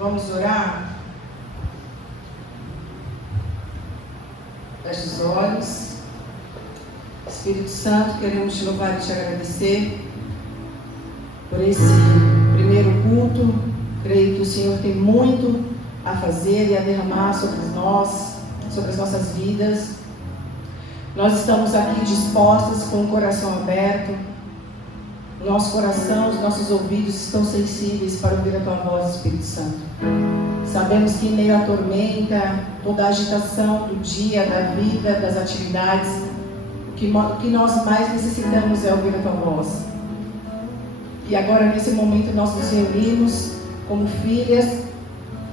Vamos orar? Feche os olhos. Espírito Santo, queremos te louvar e te agradecer por esse primeiro culto. Creio que o Senhor tem muito a fazer e a derramar sobre nós, sobre as nossas vidas. Nós estamos aqui dispostas com o coração aberto. Nosso coração, os nossos ouvidos estão sensíveis para ouvir a Tua voz, Espírito Santo. Sabemos que em meio à tormenta, toda a agitação do dia, da vida, das atividades, o que nós mais necessitamos é ouvir a Tua voz. E agora, nesse momento, nós nos reunimos como filhas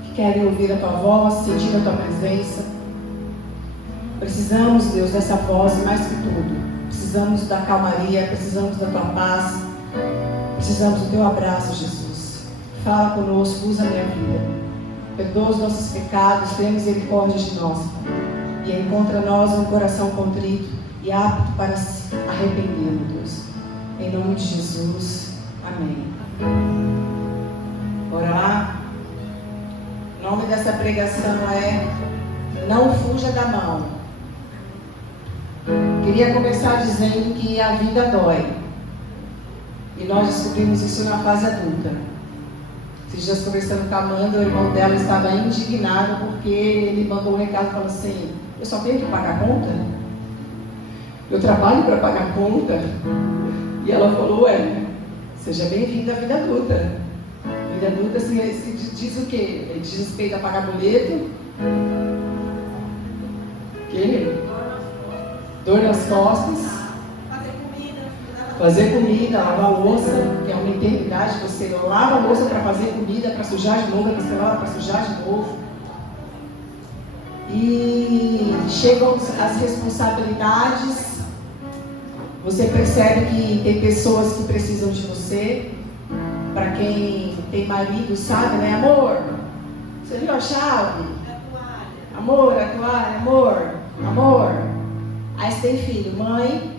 que querem ouvir a Tua voz, sentir a Tua presença. Precisamos, Deus, dessa voz mais que tudo. Precisamos da calmaria, precisamos da Tua paz. Precisamos do Teu abraço, Jesus. Fala conosco, usa a minha vida. Perdoa os nossos pecados, tenha misericórdia de nós. E encontra nós um coração contrito e apto para se arrepender, meu Deus. Em nome de Jesus. Amém. Bora lá? O nome dessa pregação é Não Fuja da Mão. Queria começar dizendo que a vida dói. E nós descobrimos isso na fase adulta. Esses dias conversando com a Amanda, o irmão dela estava indignado porque ele mandou um recado falando assim: eu só tenho que pagar a conta? Eu trabalho para pagar a conta? E ela falou: seja bem-vinda à vida adulta. A vida adulta se diz o quê? Ele diz respeito a pagar boleto. Que? Dor nas costas. Fazer comida, lavar louça, que é uma eternidade. Você lava a louça para fazer comida, para sujar de novo, você lava para sujar de novo. E chegam as responsabilidades. Você percebe que tem pessoas que precisam de você. Para quem tem marido, sabe, né? Amor, você viu a chave? Amor, a toalha, amor, amor. Aí você tem filho, mãe.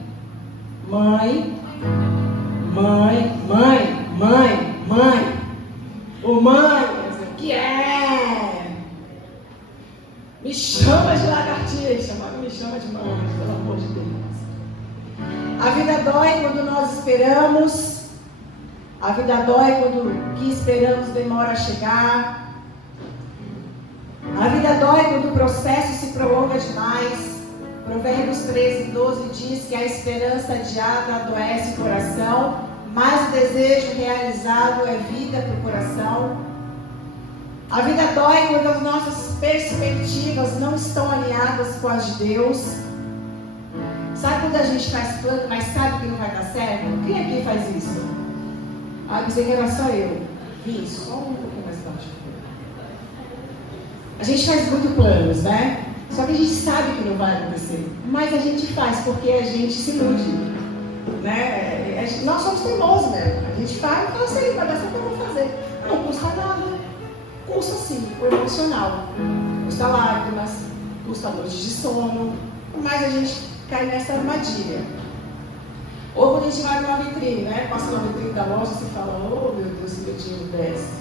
Ô mãe, o que é? Me chama de lagartixa, mas não me chama de mãe, pelo amor de Deus. A vida dói quando nós esperamos. A vida dói quando o que esperamos demora a chegar. A vida dói quando o processo se prolonga demais. Provérbios 13:12 diz que a esperança adiada adoece o coração, mas o desejo realizado é vida para o coração. A vida dói quando as nossas perspectivas não estão alinhadas com as de Deus. Sabe quando a gente faz plano, mas sabe que não vai dar certo? Quem aqui faz isso? Ah, pensei que era só eu. Isso, só um pouquinho mais baixo. A gente faz muito planos, né? Só que a gente sabe que não vai acontecer, mas a gente faz porque a gente se ilude, né? Nós somos teimosos, né? A gente faz e fala assim: vai dar certo, eu vou fazer. Não custa nada. Custa sim, o emocional. Custa lágrimas, custa noites de sono, mas a gente cai nessa armadilha. Ou quando a gente vai numa vitrine, né? Passa na vitrine da loja e você fala: oh meu Deus, que meu dinheiro desce.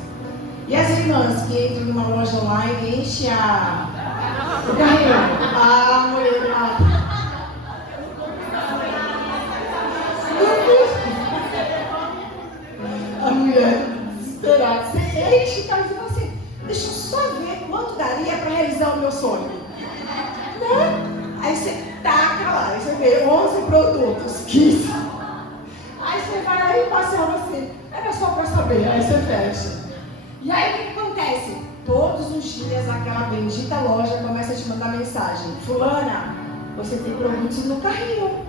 E as irmãs que entram numa loja online e enchem o carrinho. Ah, mulher. A mulher desesperada. Você enche o carrinho e fala assim: deixa eu só ver quanto daria para realizar o meu sonho. Né? Aí você taca lá, aí você vê 11 produtos, 15. Aí você vai lá e passa assim: era só para saber. Aí você fecha. E aí o que acontece? Todos os dias aquela bendita loja começa a te mandar mensagem: fulana, você tem produtos no carrinho.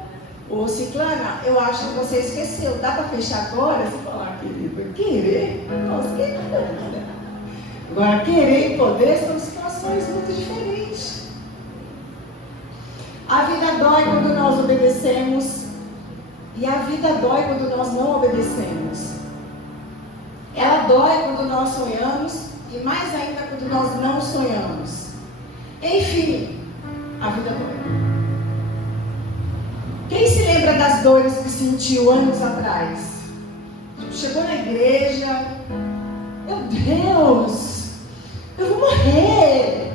Ou ciclana, eu acho que você esqueceu. Dá para fechar agora? Você fala: querido, querer? Nossa, que coisa. Agora, querer e poder são situações muito diferentes. A vida dói quando nós obedecemos. E a vida dói quando nós não obedecemos. Ela dói quando nós sonhamos e mais ainda quando nós não sonhamos. Enfim, a vida dói. Quem se lembra das dores que sentiu anos atrás? Chegou na igreja, meu Deus, Eu vou morrer.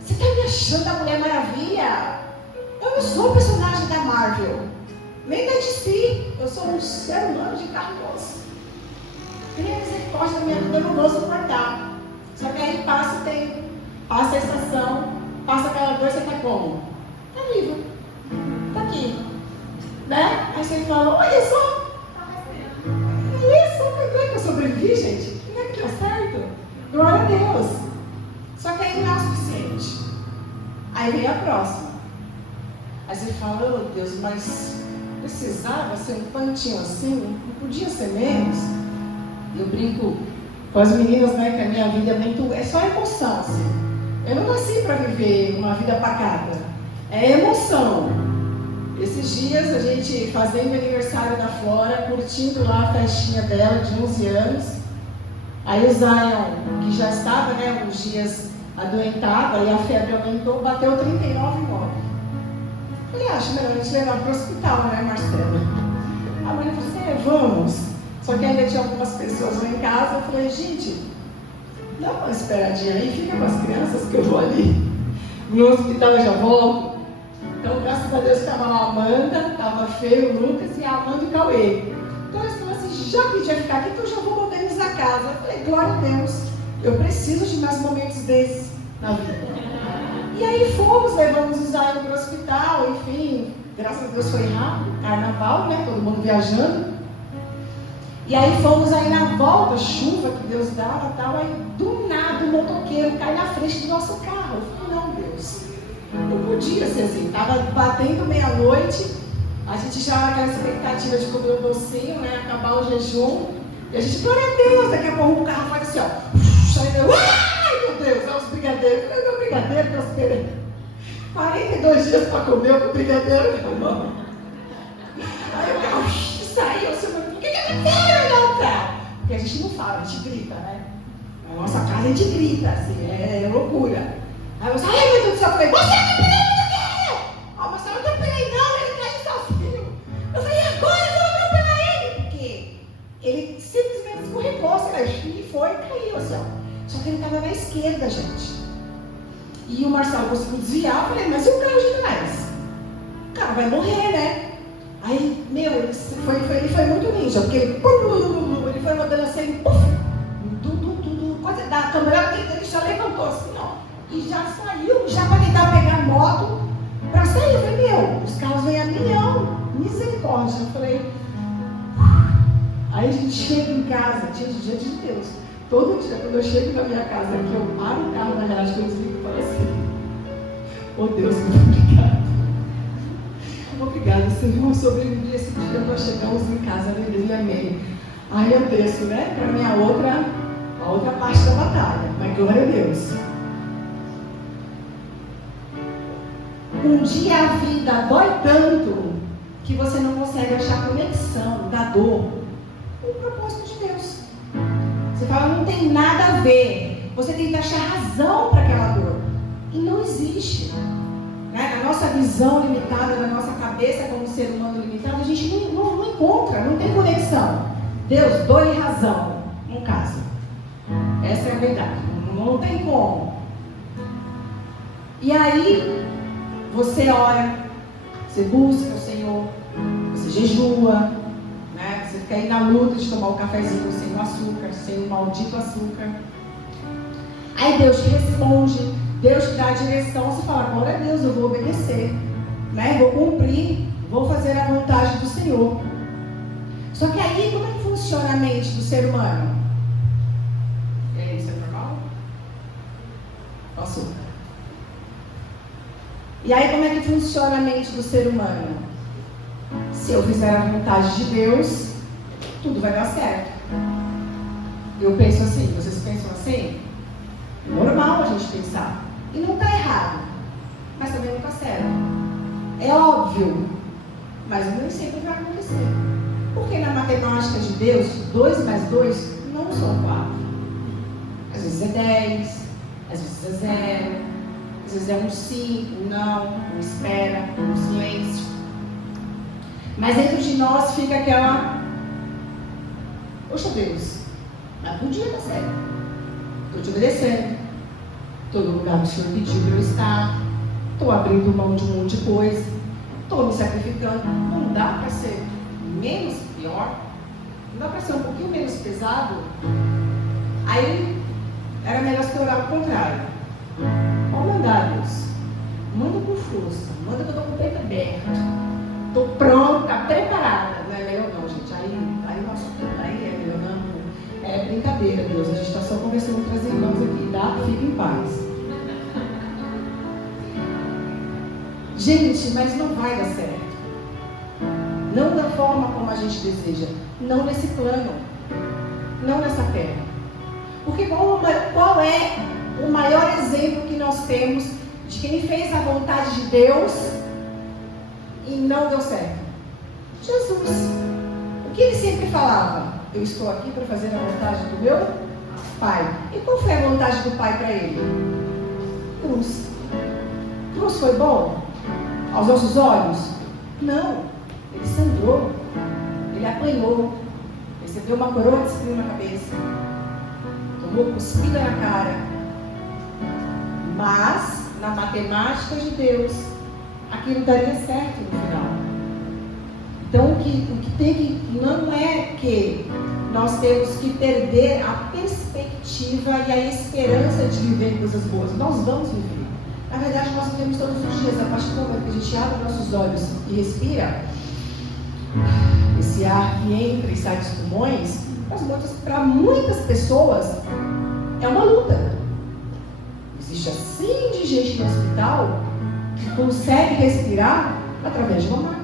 Você está me achando a Mulher Maravilha? Eu não sou personagem da Marvel, nem da DC. Eu sou um ser humano de carne e osso. Tenha misericórdia da minha vida, eu não vou suportar. Só que aí passa o tempo, passa a estação, passa aquela dor, você está como? Está vivo. Está aqui. Né? Aí você fala, olha só. Olha só, como é que eu sobrevivi, gente? Como é que deu certo? Glória a Deus. Só que aí não é o suficiente. Aí vem a próxima. Aí você fala, oh Deus, mas precisava ser um tantinho assim? Não podia ser menos? Eu brinco com as meninas, né, que a minha vida é só emoção, assim. Eu não nasci para viver uma vida pacata. É emoção. Esses dias a gente fazendo o aniversário da Flora, curtindo lá a festinha dela de 11 anos. Aí o Zion, que já estava, né, uns dias adoentado, aí a febre aumentou, bateu 39,9. Falei, acho melhor a gente levar para o hospital, né, Marcela? A mãe falou assim, vamos. Só que ainda tinha algumas pessoas lá em casa. Eu falei, gente, dá uma esperadinha aí, fica com as crianças que eu vou ali. No hospital eu já volto. Então, graças a Deus, estava lá a Amanda, estava feio o Lucas e a Amanda e o Cauê. Então, eles falaram assim, já que a gente vai ficar aqui, então eu já vou modernizar a casa. Eu falei, glória a Deus, eu preciso de mais momentos desses na vida. E aí fomos, levamos o Zion para o hospital, enfim, graças a Deus foi rápido, carnaval, né, todo mundo viajando. E aí fomos aí na volta, chuva que Deus dava e tal, aí do nada o motoqueiro cai na frente do nosso carro. Eu falei, não, Deus, não podia ser assim, estava batendo meia-noite, a gente já naquela expectativa de comer o docinho, né, acabar o jejum, e a gente, glória a Deus, daqui a pouco o carro faz assim, ó, ai meu Deus, é os brigadeiros. Eu falei, meu brigadeiro que eu esperei 42 dias para comer o brigadeiro, meu irmão. Aí o carro saiu, assim, por que ele quer não tá? Porque a gente não fala, a gente grita, né? Na nossa casa a gente grita, assim, é loucura. Aí você, ai meu Deus do céu, eu falei, você atropelou o quê? Ah, mas eu não atropelei não, ele caiu sozinho. Eu falei, agora eu vou atropelar ele, porque ele simplesmente escorregou, e foi e caiu, assim, ó. Só que ele estava na esquerda, gente. E o Marcelo conseguiu desviar, eu falei, mas e o carro de trás? O carro vai morrer, né? Aí, meu, ele foi muito ninja, porque ele foi rodando assim, quase da câmera ele já levantou assim, ó, e já saiu, já para tentar pegar a moto para sair. Eu falei, meu, os carros vêm a milhão, misericórdia. Eu falei, aí a gente chega em casa, dia de Deus. Todo dia, quando eu chego na minha casa aqui, eu paro o carro na garagem, eu desligo e falo assim, oh Deus, muito obrigado. Obrigada, Senhor, sobrevivi esse dia, nós chegamos em casa, aleluia, amém. Aí eu desço, né, para a outra parte da batalha, mas glória a Deus. Um dia a vida dói tanto que você não consegue achar conexão da dor com o propósito de Deus. Você fala, não tem nada a ver. Você tenta achar razão para aquela dor. E não existe. Né? Na nossa visão limitada, na nossa cabeça como ser humano limitado, a gente não encontra, não tem conexão. Deus, dor e razão, não casa. Essa é a verdade. Não tem como. E aí, você ora, você busca o Senhor, você jejua, né? Você fica aí na luta de tomar o cafezinho sem o açúcar, sem o maldito açúcar. Aí Deus te responde, Deus te dá a direção, você fala, glória a Deus, eu vou obedecer, né? Vou cumprir, vou fazer a vontade do Senhor. Só que aí, como é que funciona a mente do ser humano? E aí, isso é normal? O açúcar. E aí, como é que funciona a mente do ser humano? Se eu fizer a vontade de Deus, tudo vai dar certo. Eu penso assim, vocês pensam assim? É normal a gente pensar. E não está errado, mas também não está certo. É óbvio, mas nem sempre vai acontecer. Porque na matemática de Deus, 2 mais 2 não são 4. Às vezes é 10, às vezes é 0, às vezes é um sim, um não, um espera, um silêncio. Mas dentro de nós fica aquela, poxa Deus, mas podia dar certo. Estou te obedecendo. todo lugar que o Senhor pediu para eu estar, estou abrindo mão de um monte de coisa, estou me sacrificando. Não dá para ser menos pior? Não dá para ser um pouquinho menos pesado? Aí era melhor você orar ao contrário. Pode mandar, Deus. Manda com força. Manda que eu estou com o peito aberto. Estou pronta, preparada. Não é melhor não, gente. Aí é melhor não. É brincadeira, Deus. A gente está só conversando entre as irmãs aqui, tá? Fica em paz. Gente, mas não vai dar certo. Não da forma como a gente deseja. Não nesse plano. Não nessa terra. Porque qual é o maior exemplo que nós temos de quem fez a vontade de Deus e não deu certo? Jesus. O que ele sempre falava? Eu estou aqui para fazer a vontade do meu Pai. E qual foi a vontade do Pai para ele? Cruz. Cruz foi bom? Aos nossos olhos? Não. Ele sangrou. Ele apanhou. Recebeu uma coroa de espinho na cabeça. Tomou cuspida na cara. Mas, na matemática de Deus, aquilo daria certo no final. Então, o que tem que, não é que nós temos que perder a perspectiva e a esperança de viver coisas boas. Nós vamos viver. Na verdade, nós vivemos todos os dias. A partir do momento que a gente abre nossos olhos e respira, esse ar que entra e sai dos pulmões, para muitas pessoas, é uma luta. Existe assim de gente no hospital que consegue respirar através de uma máquina.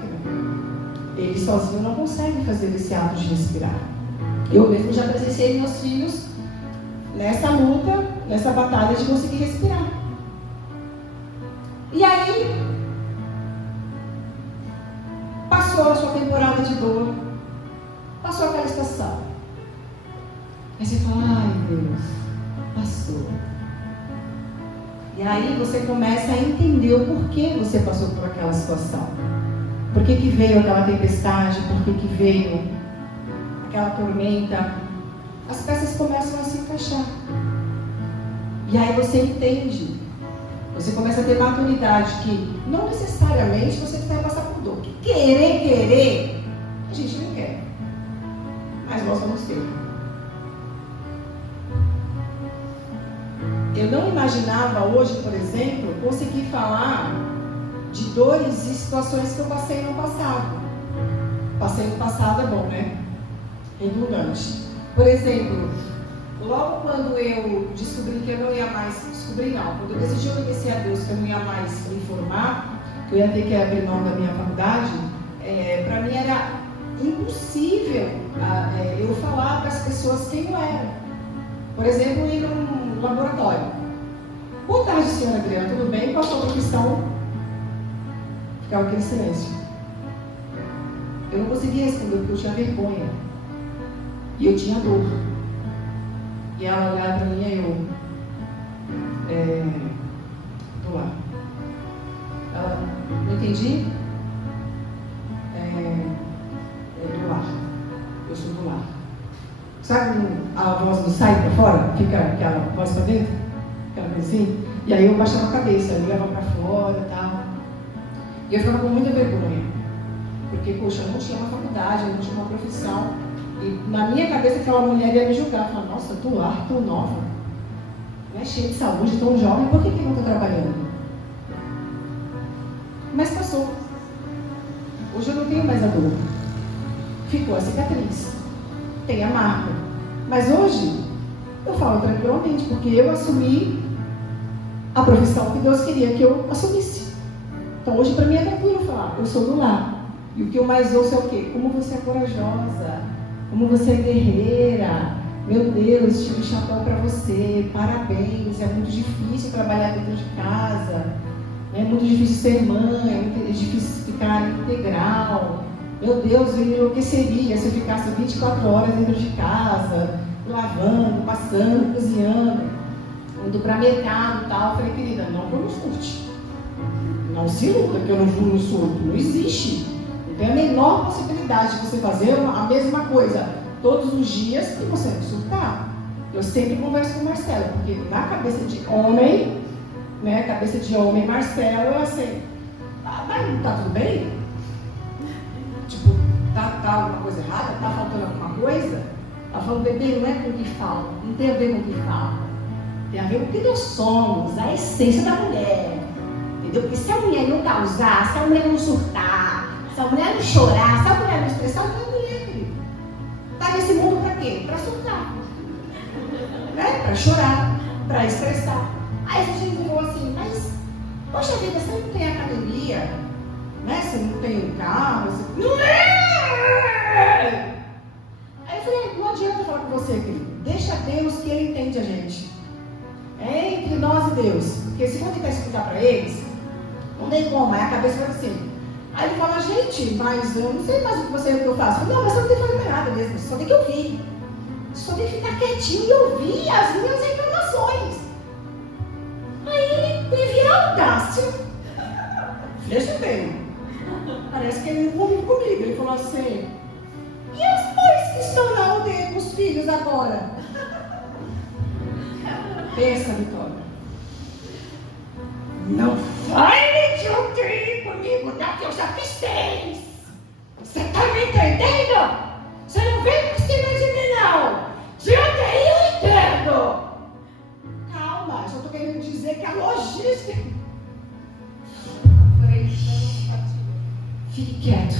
Eles sozinhos não conseguem fazer esse ato de respirar. Eu mesmo já presenciei meus filhos nessa luta, nessa batalha de conseguir respirar. E aí, passou a sua temporada de dor, passou aquela estação. Aí você fala, ai Deus, passou. E aí você começa a entender o porquê você passou por aquela situação. Por que veio aquela tempestade, por que veio aquela tormenta. As peças começam a se encaixar. E aí você entende. Você começa a ter maturidade que não necessariamente você vai passar por dor. Que querer, a gente não quer. Mas nós vamos ter. Eu não imaginava hoje, por exemplo, conseguir falar de dores e situações que eu passei no passado. Passei no passado é bom, né? Redundante. Por exemplo, logo quando eu descobri que eu não ia mais, quando eu decidi obedecer a Deus que eu não ia mais me formar, que eu ia ter que abrir mão da minha faculdade, para mim era impossível eu falar para as pessoas quem eu era. Por exemplo, ir num laboratório. Boa tarde, senhora Adriana, tudo bem? Qual a sua profissão? Ficava aquele silêncio. Eu não conseguia responder porque eu tinha vergonha. E eu tinha dor. E ela olhava para mim e eu... do lar. Ela, não entendi? Do lar. Eu sou do lar. Sabe a voz não sai para fora? Fica aquela voz para dentro? Aquela coisa assim? E aí eu baixava a cabeça, eu olhava para fora e tal. E eu ficava com muita vergonha. Porque, poxa, eu não tinha uma faculdade, eu não tinha uma profissão. E na minha cabeça aquela mulher ia me julgar. Falava, nossa, do lar, tão nova. Não é cheia de saúde, tão jovem, por que não está trabalhando? Mas passou. Hoje eu não tenho mais a dor. Ficou a cicatriz. Tem a marca. Mas hoje eu falo tranquilamente, porque eu assumi a profissão que Deus queria que eu assumisse. Então hoje para mim é tranquilo falar, eu sou do lar. E o que eu mais ouço é o quê? Como você é corajosa, como você é guerreira. Meu Deus, tiro o chapéu para você, parabéns. É muito difícil trabalhar dentro de casa, é muito difícil ser mãe, é muito difícil ficar integral. Meu Deus, eu enlouqueceria se eu ficasse 24 horas dentro de casa, lavando, passando, cozinhando, indo para mercado e tal. Eu falei, querida, não que eu não surte. Não se iluda que eu não surto. Não existe. Não tem a menor possibilidade de você fazer a mesma coisa todos os dias e você não surtar. Eu sempre converso com o Marcelo, porque na cabeça de homem, né? Cabeça de homem, Marcelo, eu assim, mas tá tudo bem? Tipo, tá alguma coisa errada? Tá faltando alguma coisa? Ela falou, bebê, não é com o que fala, não tem a ver com o que fala. Tem a ver com o que nós somos, a essência da mulher. Entendeu? Porque se a mulher não causar, se a mulher não surtar, se a mulher não chorar, se a mulher não estressar, não é mulher, querido. Tá nesse mundo pra quê? Pra surtar. Né? Pra chorar, pra estressar. Aí a gente falou assim, mas, poxa vida, você não tem academia, né? Você não tem carro, você... Não é! Aí eu falei, não adianta falar com você, querido. Deixa Deus que Ele entende a gente. É entre nós e Deus. Porque se for tentar explicar para eles, não tem como, aí a cabeça vai assim. Aí ele fala, gente, mas eu não sei mais o que eu faço. Eu falei, não, mas você não tem que fazer mais nada mesmo, você só tem que ouvir. Você só tem que ficar quietinho e ouvir as minhas reclamações. Aí ele teve a audácia. Veja bem. Parece que ele não vive comigo. Ele falou assim, e as mães que estão na aldeia com os filhos agora? Pensa, Vitória. Não fale de UTI comigo, não, que eu já fiz 6. Você tá me entendendo? Você não vem por cima de mim, não. De UTI eu entendo. Calma, eu só tô querendo dizer que a logística... Fique quieto.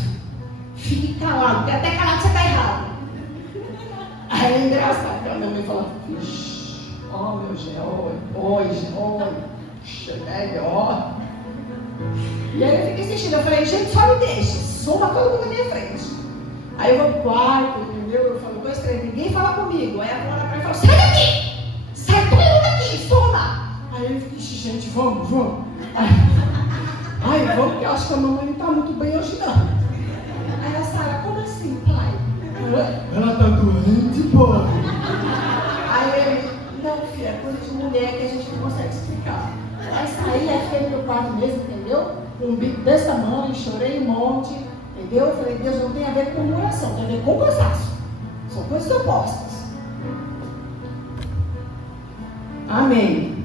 Fique calado, porque até calado você tá errado. Aí é engraçado, quando a minha mãe fala, ó meu Geói, melhor. E aí eu fiquei assistindo, eu falei, gente, só me deixa, soma todo mundo na minha frente. Aí eu vou pro quarto, entendeu? Eu falo 2, 3, ninguém fala comigo. Aí a mulher pra mim fala, sai daqui! Sai todo mundo daqui, soma! Aí eu fiquei, gente, vamos. Ai, vamos, porque eu acho que a mamãe não tá muito bem hoje não. Aí a Sara, como assim, pai? Ela tá doente, pai. Aí ele, não, filha, é coisa de mulher que a gente não consegue explicar. Aí saí, aí fiquei no meu quarto mesmo, entendeu? Com um bico desse tamanho, chorei um monte, entendeu? Eu falei, Deus, não tem a ver com murmuração, tem a ver com cansaço. São coisas opostas. Amém.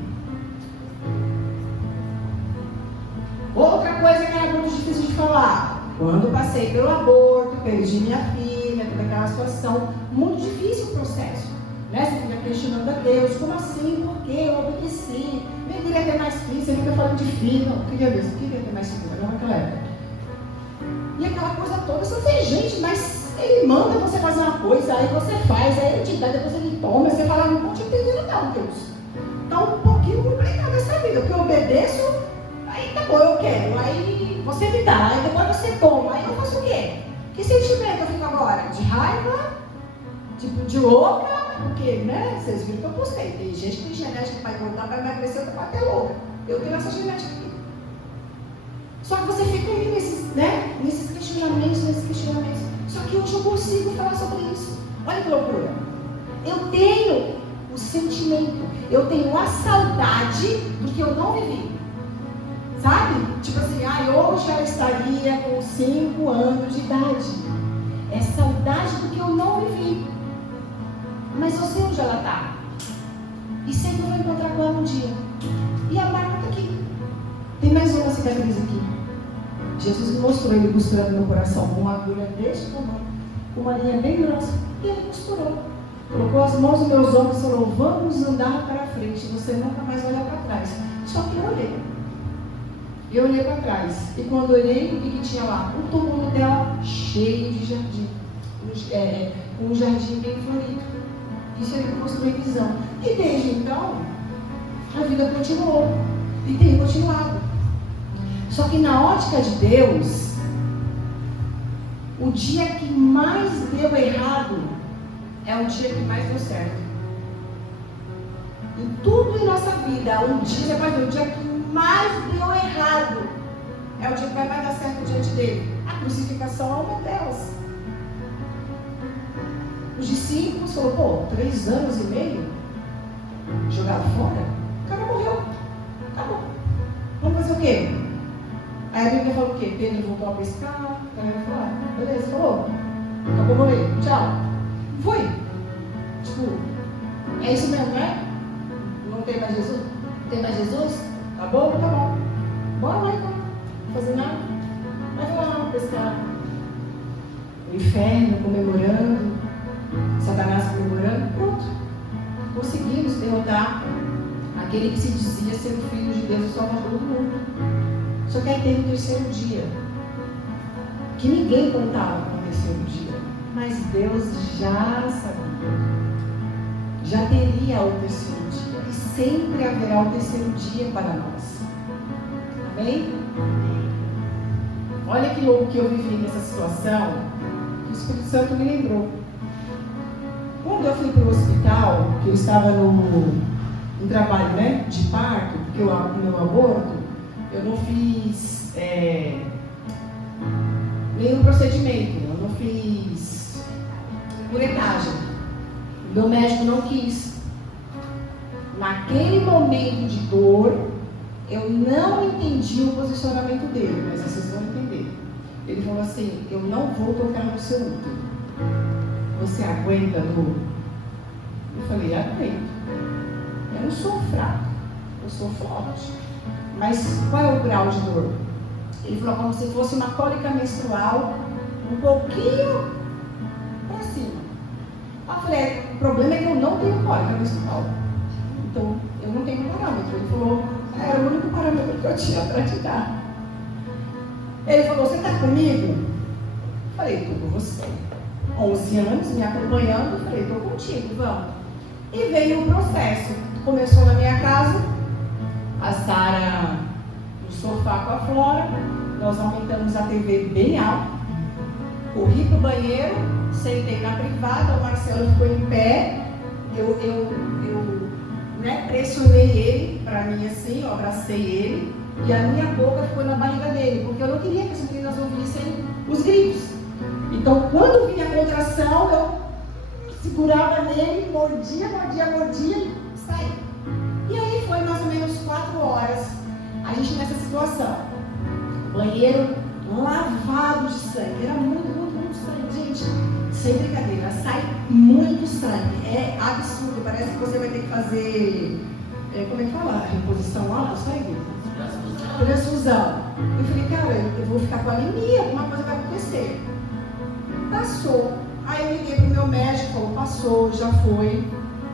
Outra coisa que era muito difícil de falar. Quando passei pelo aborto, perdi minha filha, toda aquela situação, muito difícil o processo. Né? Você fica questionando a Deus, como assim? Por que eu obedeci? Nem queria ter mais filho, você fica falando de filho. Não, queria ter mais filho, não naquela época. E aquela coisa toda, você fez, gente, mas ele manda você fazer uma coisa, aí você faz, aí ele te dá, depois ele toma, você fala, não estou te entendendo não, Deus. Tá um pouquinho complicado essa vida, porque eu obedeço, aí tá bom, eu quero, aí você me dá, aí depois você toma, aí eu faço o quê? Que sentimento eu fico agora? De raiva? Tipo, de louca? Porque, né, vocês viram que eu postei, tem gente que tem genética para engordar, para emagrecer, outra para ter louca. Eu tenho essa genética aqui. Só que você fica aí nesses questionamentos. Só que hoje eu consigo falar sobre isso. Olha que loucura. Eu tenho o sentimento, eu tenho a saudade do que eu não vivi. Sabe? Tipo assim, hoje ela estaria com 5 anos de idade. É saudade do que eu não vivi. Mas eu sei onde ela está. E sempre vou encontrar com ela um dia. E a marca está aqui. Tem mais uma cicatriz aqui. Jesus me mostrou ele costurando meu coração com uma agulha deste tamanho, com uma linha bem grossa. E ele costurou. Colocou as mãos nos meus ombros e falou, vamos andar para frente. Você nunca mais olha para trás. Só que eu olhei. Eu olhei para trás. E quando olhei, o que tinha lá? O túmulo dela cheio de jardim. Um jardim bem florido. Isso ele mostrou em visão. E desde então, a vida continuou. E tem continuado. Só que na ótica de Deus, o dia que mais deu errado é o dia que mais deu certo. Em tudo em nossa vida, o dia que mais deu errado é o dia que vai mais dar certo diante dele. A crucificação é uma delas. Os discípulos falaram, 3 anos e meio jogaram fora, o cara morreu, acabou. Vamos fazer o quê? Aí a Bíblia falou o quê? Pedro voltou a pescar, a galera falou, beleza, falou, acabou o rolê, tchau. Foi. Tipo, É isso mesmo, né? Não tem mais Jesus? Tem mais Jesus? Tá bom? Tá bom. Bora lá então. Não fazer nada. Vai lá pescar. O inferno comemorando, Satanás comemorando, pronto. Conseguimos derrotar aquele que se dizia ser o Filho de Deus, o Salvador do mundo. Só que aí teve o terceiro dia, que ninguém contava com o terceiro dia, mas Deus já sabia, já teria o terceiro dia, e sempre haverá o terceiro dia para nós. Amém? Olha que louco que eu vivi nessa situação, que o Espírito Santo me lembrou. Quando eu fui para o hospital, que eu estava no trabalho, né, de parto, porque o meu aborto, eu não fiz nenhum procedimento, eu não fiz curetagem. O meu médico não quis. Naquele momento de dor, eu não entendi o posicionamento dele, mas vocês vão entender. Ele falou assim: eu não vou tocar no seu útero. Você aguenta dor? Eu falei: aguento. Eu não sou fraco, eu sou forte. Mas qual é o grau de dor? Ele falou como se fosse uma cólica menstrual, um pouquinho para cima. Eu falei: o problema é que eu não tenho cólica menstrual. Então, eu não tenho parâmetro. Ele falou: era o único parâmetro que eu tinha para te dar. Ele falou: você está comigo? Eu falei: estou com você. 11 anos me acompanhando. Eu falei: estou contigo, vamos. E veio o processo. Começou na minha casa, a Sara no sofá com a Flora, nós aumentamos a TV bem alto, corri para o banheiro, sentei na privada, o Marcelo ficou em pé, eu pressionei ele para mim assim, eu abracei ele, e a minha boca ficou na barriga dele, porque eu não queria que as meninas ouvissem os gritos. Então, quando vinha a contração, eu segurava nele, mordia, saí. E aí foi mais ou menos 4 horas, a gente nessa situação. Banheiro lavado de sangue, era muito sangue, gente. Sem brincadeira, sai muito sangue, é absurdo, parece que você vai ter que fazer, como é que fala? Reposição lá do sangue? Transfusão. Eu falei: cara, eu vou ficar com anemia, alguma coisa vai acontecer. Passou. Aí eu liguei pro meu médico, falou: passou, já foi.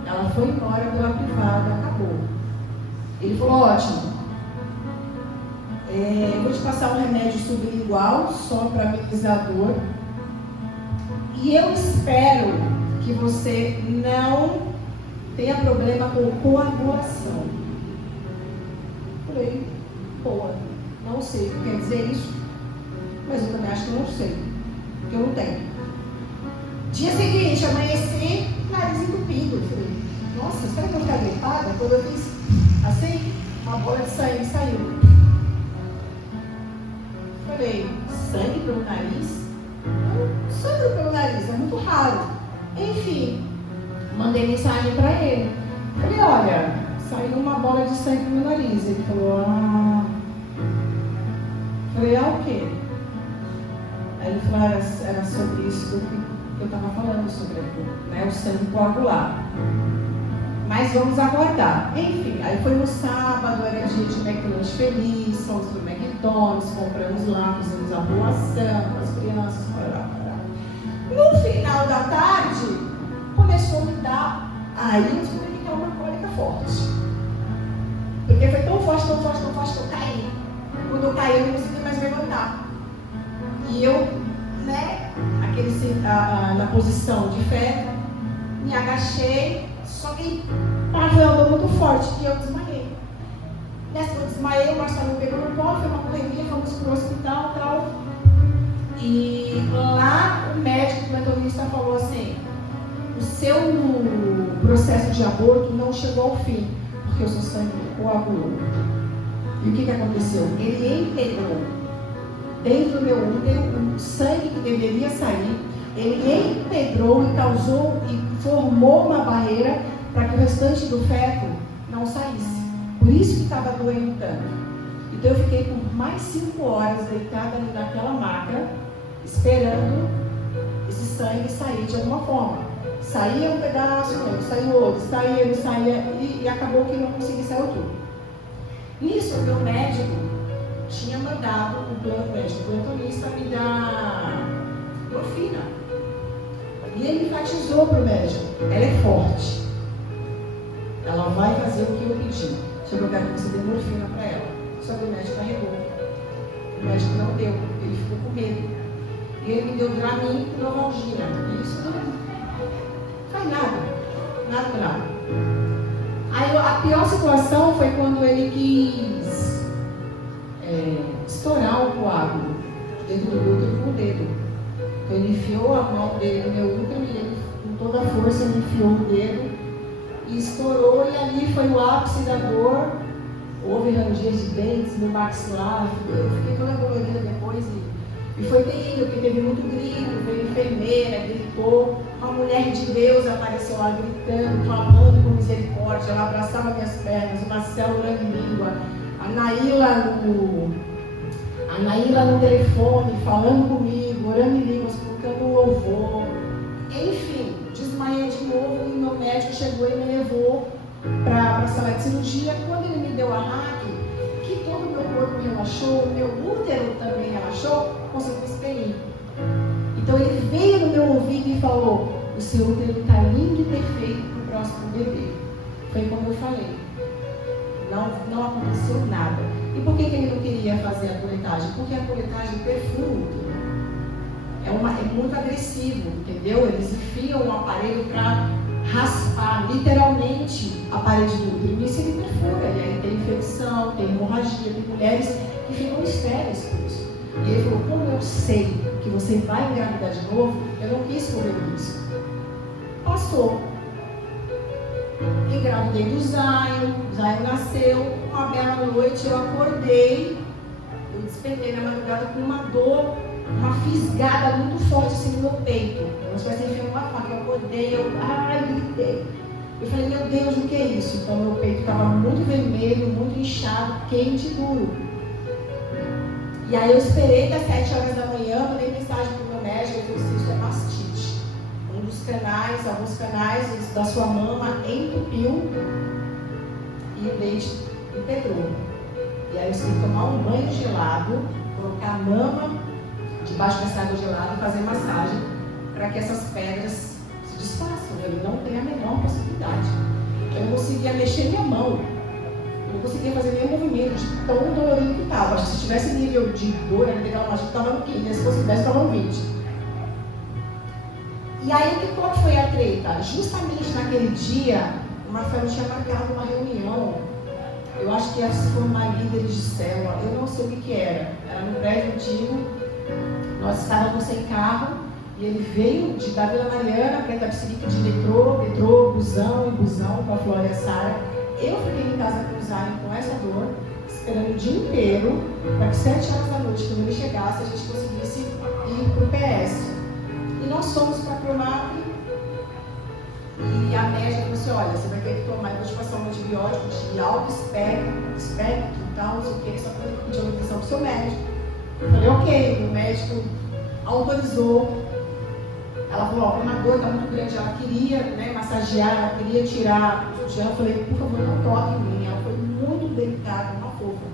Ela foi embora pela privada, acabou. Ele falou: ótimo. Vou te passar um remédio sublingual, só para amenizar a dor. E eu espero que você não tenha problema com coagulação. Falei: boa, não sei o que quer dizer isso, mas eu também acho que eu não sei, porque eu não tenho. Dia seguinte, amanheci, nariz entupido. Falei: nossa, será que eu vou ficar gripada? Quando eu fiz assim, uma bola de sangue saiu. Falei: sangue pelo nariz? Não, sangue pelo nariz, é muito raro. Enfim, mandei mensagem para ele. Falei: olha, saiu uma bola de sangue no meu nariz. Ele falou: ah. Falei: ah, o quê? Aí ele falou: era sobre isso que eu estava falando, sobre o sangue coagular. Mas vamos aguardar. Enfim, aí foi no sábado, era dia de McLanche feliz, fomos para o McDonald's, compramos lá, fizemos a doação com as crianças. No final da tarde, começou a me dar. Aí eu descobri que é uma cólica forte. Porque foi tão forte que eu caí. Quando eu caí, eu não consegui mais levantar. E eu, na posição de fé, me agachei, só que estava andando muito forte e eu desmaiei. Nessa que eu desmaiei, o Marcelo me pegou no colo, foi uma correria, fomos para o hospital e tal. E lá o médico, o plantonista, falou assim: o seu processo de aborto não chegou ao fim, porque o seu sangue coagulou. E o que aconteceu? Ele empedrou dentro do meu útero o sangue que deveria sair. Ele empedrou e causou e formou uma barreira para que o restante do feto não saísse. Por isso que estava doendo tanto. Então eu fiquei por mais 5 horas deitada ali naquela maca, esperando esse sangue sair de alguma forma. Saía um pedaço, saía outro, saía, não saía, e acabou que não consegui sair tudo. Nisso, o meu médico tinha mandado o plantonista me dar morfina. E ele enfatizou para o médico: ela é forte, ela vai fazer o que eu pedi. Chegou, eu quero que você dê morfina para ela. Só que o médico carregou. O médico não deu, ele ficou com medo. E ele me deu Dramin e Novalgina. E isso não faz nada. Aí a pior situação foi quando ele quis estourar o coágulo dentro do útero com o dedo. Então ele enfiou a mão dele no meu útero e ele, com toda a força, ele enfiou o dedo e estourou, e ali foi o ápice da dor. Houve rangias de dentes no maxilar, eu fiquei toda dolorida depois e foi terrível, porque teve muito grito, veio enfermeira, gritou, uma mulher de Deus apareceu lá gritando, clamando por misericórdia, ela abraçava minhas pernas, o Marcelo orando em língua, a Naíla no telefone, falando comigo, orando em línguas, colocando louvor, enfim, desmaiei de novo e meu médico chegou e me levou para a sala de cirurgia. Quando ele me deu a RAC, que todo o meu corpo relaxou, o meu útero também relaxou, consegui expelir. Então ele veio no meu ouvido e falou: o seu útero está lindo e perfeito para o próximo bebê. Foi como eu falei, não aconteceu nada. E por que ele não queria fazer a curetagem? Porque a curetagem perfura o útero. É muito agressivo, entendeu? Eles enfiam um aparelho para raspar literalmente a parede do útero. E isso ele perfura, e aí tem infecção, tem hemorragia, tem mulheres que ficam estéreis por isso. E ele falou: como eu sei que você vai engravidar de novo, eu não quis correr o risco. Passou. Engravidei do Zion, o Zion nasceu. Uma bela noite eu acordei, eu despertei na madrugada com uma dor, uma fisgada muito forte assim no meu peito. Como se tivesse enfiando uma faca. Eu acordei, gritei. Eu falei: meu Deus, o que é isso? Então meu peito estava muito vermelho, muito inchado, quente e duro. E aí eu esperei das 7 horas da manhã, mandei mensagem para o meu médico, ele disse: isso é mastite. Alguns canais da sua mama entupiu e o leite empedrou. E aí eu tive que tomar um banho gelado, colocar a mama debaixo dessa água gelada e fazer massagem para que essas pedras se desfaçam. Eu não tenho a menor possibilidade. Eu não conseguia mexer minha mão. Eu não conseguia fazer nenhum movimento de tão dolorido que estava. Se tivesse nível de dor, eu pegar uma gente estava no 15, se fosse 10, estava no 20. E aí, qual foi a treta? Justamente naquele dia, o Marcelo tinha marcado uma reunião. Eu acho que ia se formar líderes de célula. Eu não sei o que era. Era no prédio antigo. Nós estávamos sem carro. E ele veio da Vila Mariana para Itapecerica de metrô, busão com a Flória Sara. Eu fiquei em casa com o Zion com essa dor, esperando o dia inteiro, para que 7 horas da noite, quando ele chegasse, a gente conseguisse ir para o PS. E nós fomos para a Pronap e a médica falou assim: olha, você vai ter que tomar, eu vou te passar um antibiótico de alto espectro e tal, não sei o que, só para pedir uma nutrição para o seu médico. Eu falei: ok, o médico autorizou. Ela falou: ó, uma dor está muito grande, ela queria massagear, ela queria tirar o sutiã. Eu falei: por favor, não toque em mim. Ela foi muito delicada, uma fofa.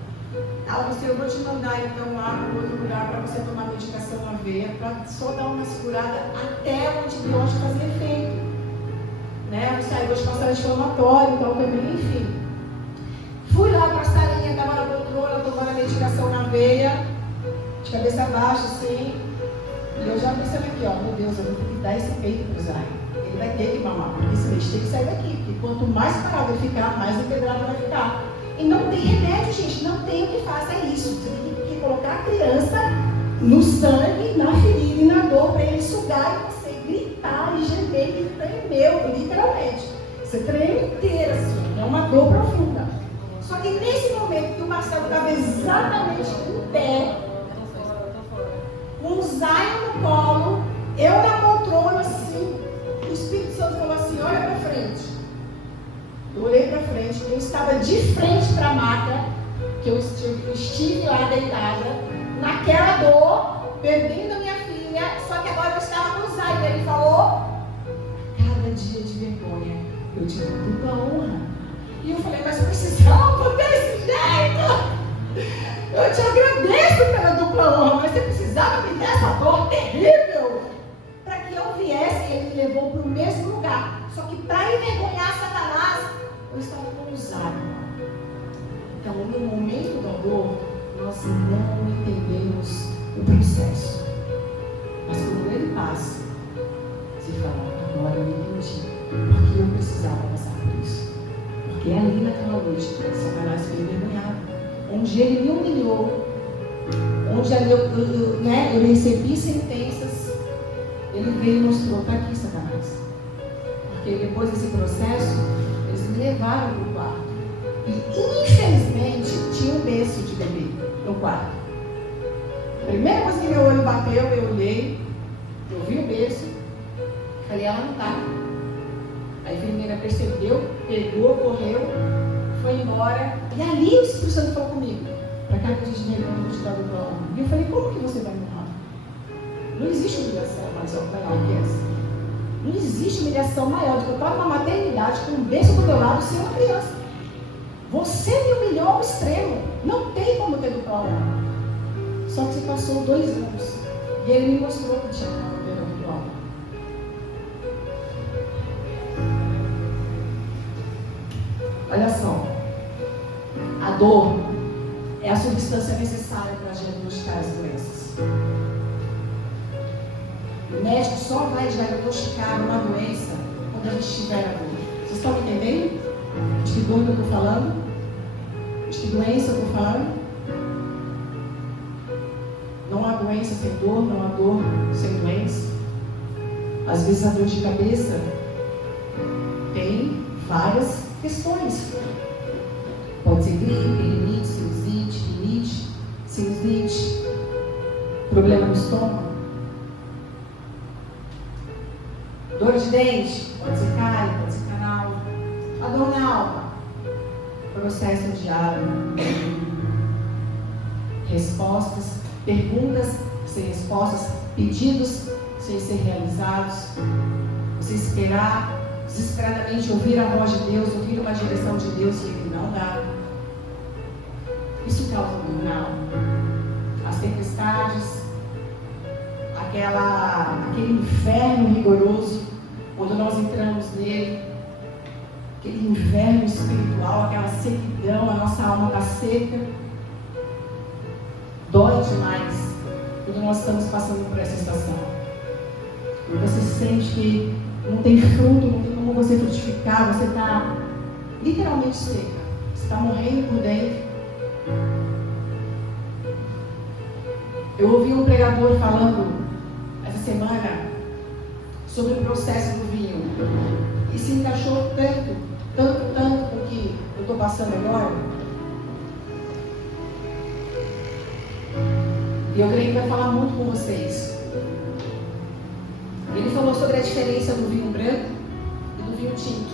Ela falou assim: eu vou te mandar então lá para outro lugar para você tomar medicação na veia, para só dar uma segurada até o antibiótico fazer efeito. Eu disse: eu vou te passar anti-inflamatório e tal também, enfim. Fui lá para a salinha, estava na poltrona, tomando a medicação na veia, de cabeça baixa, assim. E eu já pensando aqui, ó, meu Deus, eu vou ter que dar esse peito para o Zion. Ele vai ter que mamar, porque esse leite tem que sair daqui, porque quanto mais parado ele ficar, mais empedrado vai ficar. E não tem remédio, gente, não tem o que faça isso. Você tem que colocar a criança no sangue, na ferida e na dor, para ele sugar e você gritar e gemer, que tremeu, literalmente. Você treme inteira, assim, é uma dor profunda. Só que nesse momento que o Marcelo estava exatamente em pé, com o Zion no colo, eu na poltrona, assim, o Espírito Santo falou assim: olha para frente. Eu olhei para frente, eu estava de frente para a maca, que eu estive lá deitada, naquela dor, perdendo a minha filha, só que agora eu estava com o Zion. Ele falou: cara, eu tive dupla honra. E eu falei, mas precisava desse jeito? Eu te agradeço pela dupla honra, mas você precisava me dar essa dor terrível para que eu viesse. E ele me levou para o mesmo lugar. Só que para envergonhar Satanás, eu estava com usado. Então, no momento da dor, nós não entendemos o processo. Mas quando ele passa, você fala, agora eu entendi. Porque eu precisava passar por isso. Porque ali naquela noite, Satanás foi envergonhado. Onde ele me humilhou, onde ali eu recebi sentenças, ele veio e mostrou, está aqui, Satanás. Porque depois desse processo, eles me levaram para o quarto. E infelizmente tinha um berço de bebê no quarto. A primeira coisa que meu olho bateu, eu olhei, eu vi o berço, falei, ela não está. A enfermeira percebeu, pegou, correu, foi embora. E ali o Espírito Santo falou comigo, para cá que a gente vem para te dar do plano. E eu falei, como que você vai me honrar? Não existe humilhação mais maior que essa. Não existe humilhação maior do que eu estar numa maternidade com um berço do teu lado sem uma criança. Você me humilhou ao extremo. Não tem como ter dupla honra. Só que você passou 2 anos. E ele me mostrou que tinha como ter dupla honra. Olha só. A dor é a substância necessária para diagnosticar as doenças. O médico só vai diagnosticar uma doença quando a gente tiver a dor. Vocês estão me entendendo? De que dor que eu estou falando? De que doença eu estou falando? Não há doença sem dor, não há dor sem doença. Às vezes a dor de cabeça tem várias questões. Pode ser gripe, rinite, sinusite, problema no estômago. Dor de dente, pode ser cárie, pode ser canal. A dor na alma, processo diário. Respostas, perguntas sem respostas, pedidos sem ser realizados. Você esperar desesperadamente ouvir a voz de Deus, ouvir uma direção de Deus e Ele não dá. Isso causa dor na alma. As tempestades, aquele inferno rigoroso, quando nós entramos nele, aquele inverno espiritual, aquela sequidão, a nossa alma está seca, dói demais quando nós estamos passando por essa estação. Quando você sente que não tem fruto, não tem como você frutificar, você está literalmente seca, você está morrendo por dentro. Eu ouvi um pregador falando essa semana sobre o processo do vinho e se encaixou tanto com o que eu estou passando agora. E eu creio que vai falar muito com vocês. Ele falou sobre a diferença do vinho branco e do vinho tinto.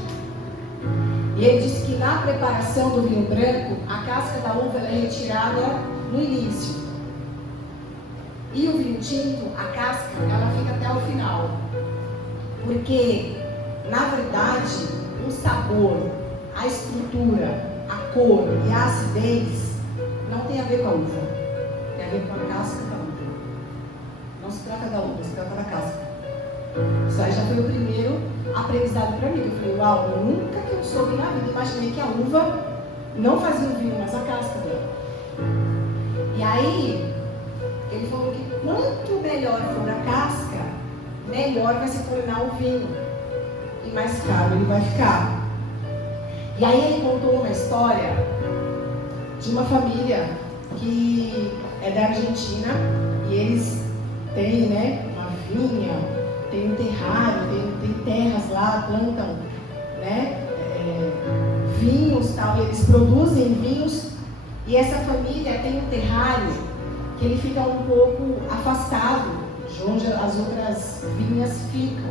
E ele disse que na preparação do vinho branco, a casca da uva é retirada no início. E o vinho tinto, a casca, ela fica até o final. Porque, na verdade, o sabor, a estrutura, a cor e a acidez não tem a ver com a uva. Tem a ver com a casca da uva. Não se trata da uva, se trata da casca. Isso aí já foi o primeiro aprendizado para mim. Eu falei, uau, eu nunca que eu soube na vida, imaginei que a uva não fazia o vinho, mas a casca dela. E aí, ele falou que quanto melhor for a casca, melhor vai se tornar o vinho. E mais caro ele vai ficar. E aí ele contou uma história de uma família que é da Argentina. E eles têm, uma vinha, tem um terrário, tem terras lá, plantam, vinhos, tal, e eles produzem vinhos. E essa família tem um terrário que ele fica um pouco afastado de onde as outras vinhas ficam.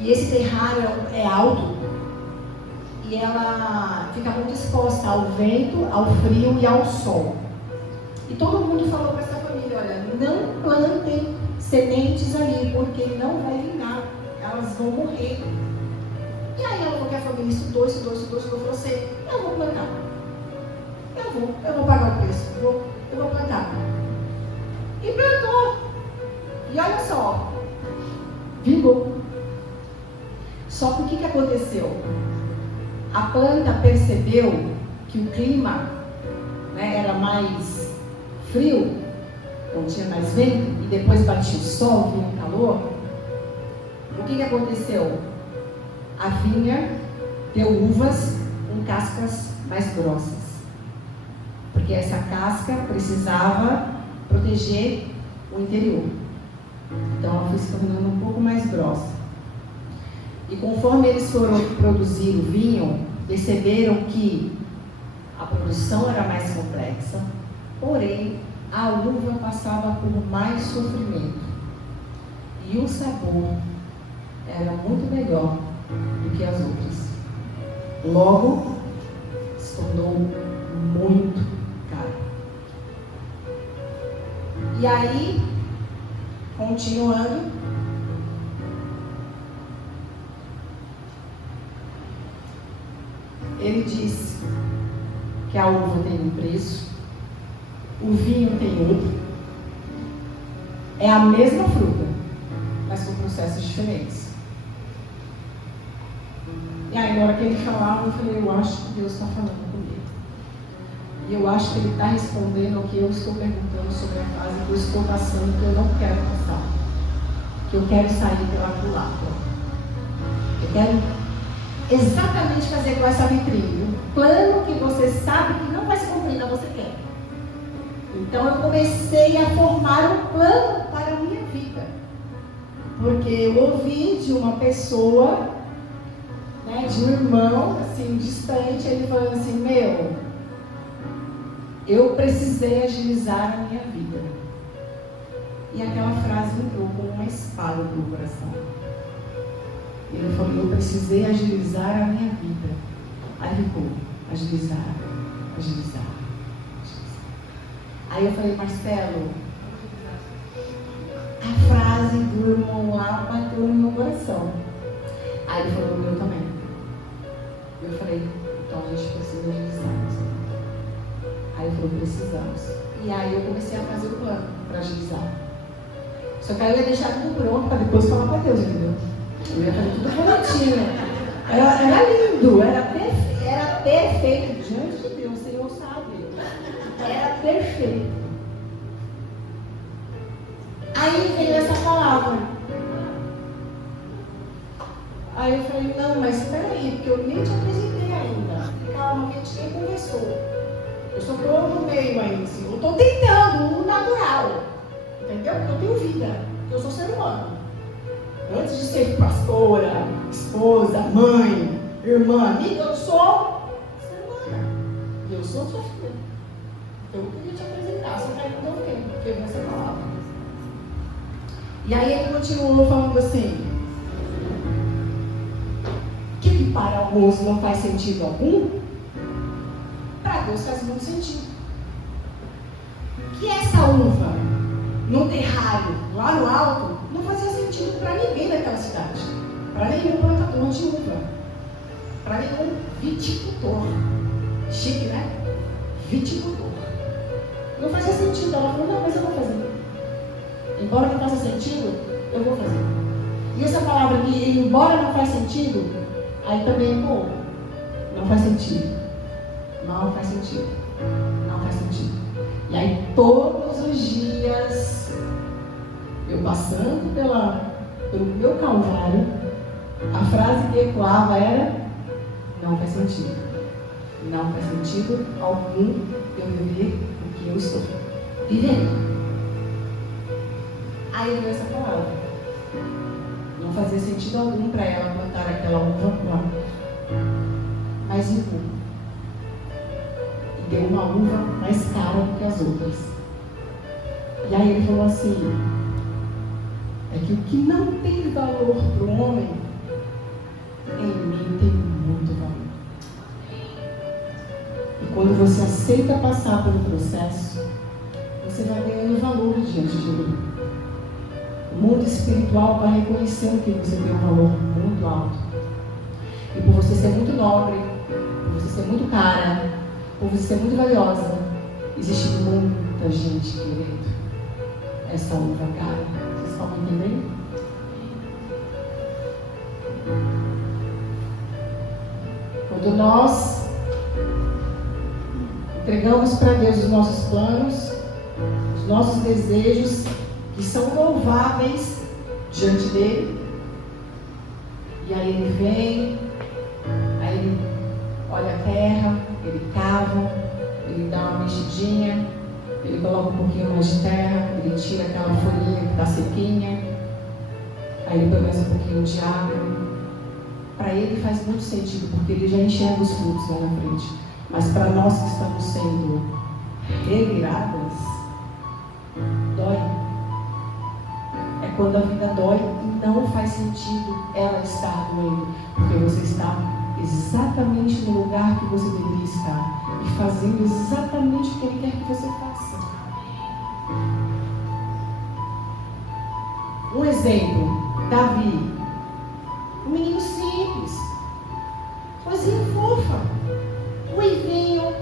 E esse terrário é alto e ela fica muito exposta ao vento, ao frio e ao sol. E todo mundo falou para essa família, olha, não plantem sementes ali, porque não vai vir nada, elas vão morrer. E aí ela falou que a família estudou, falou assim, eu vou plantar. Eu vou pagar o preço, eu vou plantar. E plantou. E olha só, vingou. Só que o que aconteceu? A planta percebeu que o clima, né, era mais frio, não tinha mais vento, e depois batia o sol, vinha o calor. O que aconteceu? A vinha deu uvas com cascas mais grossas, porque essa casca precisava proteger o interior. Então ela foi se tornando um pouco mais grossa. E conforme eles foram produzir o vinho, perceberam que a produção era mais complexa, porém a uva passava por mais sofrimento. E o sabor era muito melhor do que as outras. Logo, se tornou muito caro. E aí, continuando, ele disse que a uva tem um preço, o vinho tem outro, é a mesma fruta, mas com processos diferentes. E aí, na hora que ele falava, eu falei, eu acho que Deus está falando comigo. E eu acho que Ele está respondendo ao que eu estou perguntando sobre a fase que eu estou passando, que eu não quero passar. Que eu quero sair pela culatra. Eu quero exatamente fazer igual essa vitrine. Um plano que você sabe que não vai se cumprir, mas você quer. Então eu comecei a formar um plano para a minha vida. Porque eu ouvi de uma pessoa, né, de um irmão, assim, distante, ele falando assim, eu precisei agilizar a minha vida. E aquela frase entrou como uma espada no meu coração. Ele falou, eu precisei agilizar a minha vida. Aí ficou, agilizar. Aí eu falei, Marcelo, a frase do irmão lá bateu no meu coração. Aí ele falou, o meu também. Eu falei, então a gente precisa agilizar. Aí ele falou, precisamos. E aí eu comecei a fazer o plano para agilizar. Só que aí eu ia deixar tudo pronto para depois falar para Deus, entendeu? Eu ia fazer tudo bonitinho. Era lindo, era perfeito. Diante de Deus, o Senhor sabe. Era perfeito. Aí veio essa palavra. Aí eu falei, não, mas espera aí, porque eu nem te apresentei ainda. Calma, que a gente nem conversou. Eu só estou no meio ainda, assim. Eu estou tentando o natural. Entendeu? Porque eu tenho vida. Eu sou ser humano. Antes de ser pastora, esposa, mãe, irmã, amiga, eu sou ser humana. E eu sou sua filha. Então eu queria te apresentar, só que aí não deu tempo, porque eu vi essa palavra. E aí ele continuou falando assim, que para alguns não faz sentido algum, para Deus faz muito sentido. Que essa uva, no terrário, lá no alto, não fazia sentido para ninguém daquela cidade. Para nenhum plantador de uva. Para nenhum viticultor. Chique, né? Viticultor. Não fazia sentido. Ela falou, não, mas eu vou fazer. Embora não faça sentido, eu vou fazer. E essa palavra aqui, embora não faz sentido, aí também ecoou. Não faz sentido. Não faz sentido. Não faz sentido. E aí todos os dias, eu passando pelo meu calvário, a frase que ecoava era, não faz sentido. Não faz sentido algum eu viver o que eu estou vivendo. Aí veio essa palavra. Não fazia sentido algum para ela plantar aquela uva lá. Mas ficou. E deu uma uva mais cara do que as outras. E aí ele falou assim, é que o que não tem valor para o homem, em mim tem muito valor. E quando você aceita passar pelo processo, você vai ganhando valor diante de Ele. O mundo espiritual vai reconhecendo que você tem um valor muito alto. E por você ser muito nobre, por você ser muito cara, por você ser muito valiosa, existe muita gente querendo essa uva cara. Vocês estão me entendendo? Quando nós entregamos para Deus os nossos planos, os nossos desejos, que são louváveis diante dele, e aí ele vem, aí ele olha a terra, ele cava, ele dá uma mexidinha, ele coloca um pouquinho mais de terra, ele tira aquela folhinha que está sequinha, aí ele põe mais um pouquinho de água. Para ele faz muito sentido, porque ele já enxerga os frutos lá na frente. Mas para nós que estamos sendo reviradas, dói. É quando a vida dói e não faz sentido ela estar doendo, porque você está exatamente no lugar que você deveria estar e fazendo exatamente o que ele quer que você faça. Um exemplo, Davi. Um menino simples, coisinha fofa, ruivinho,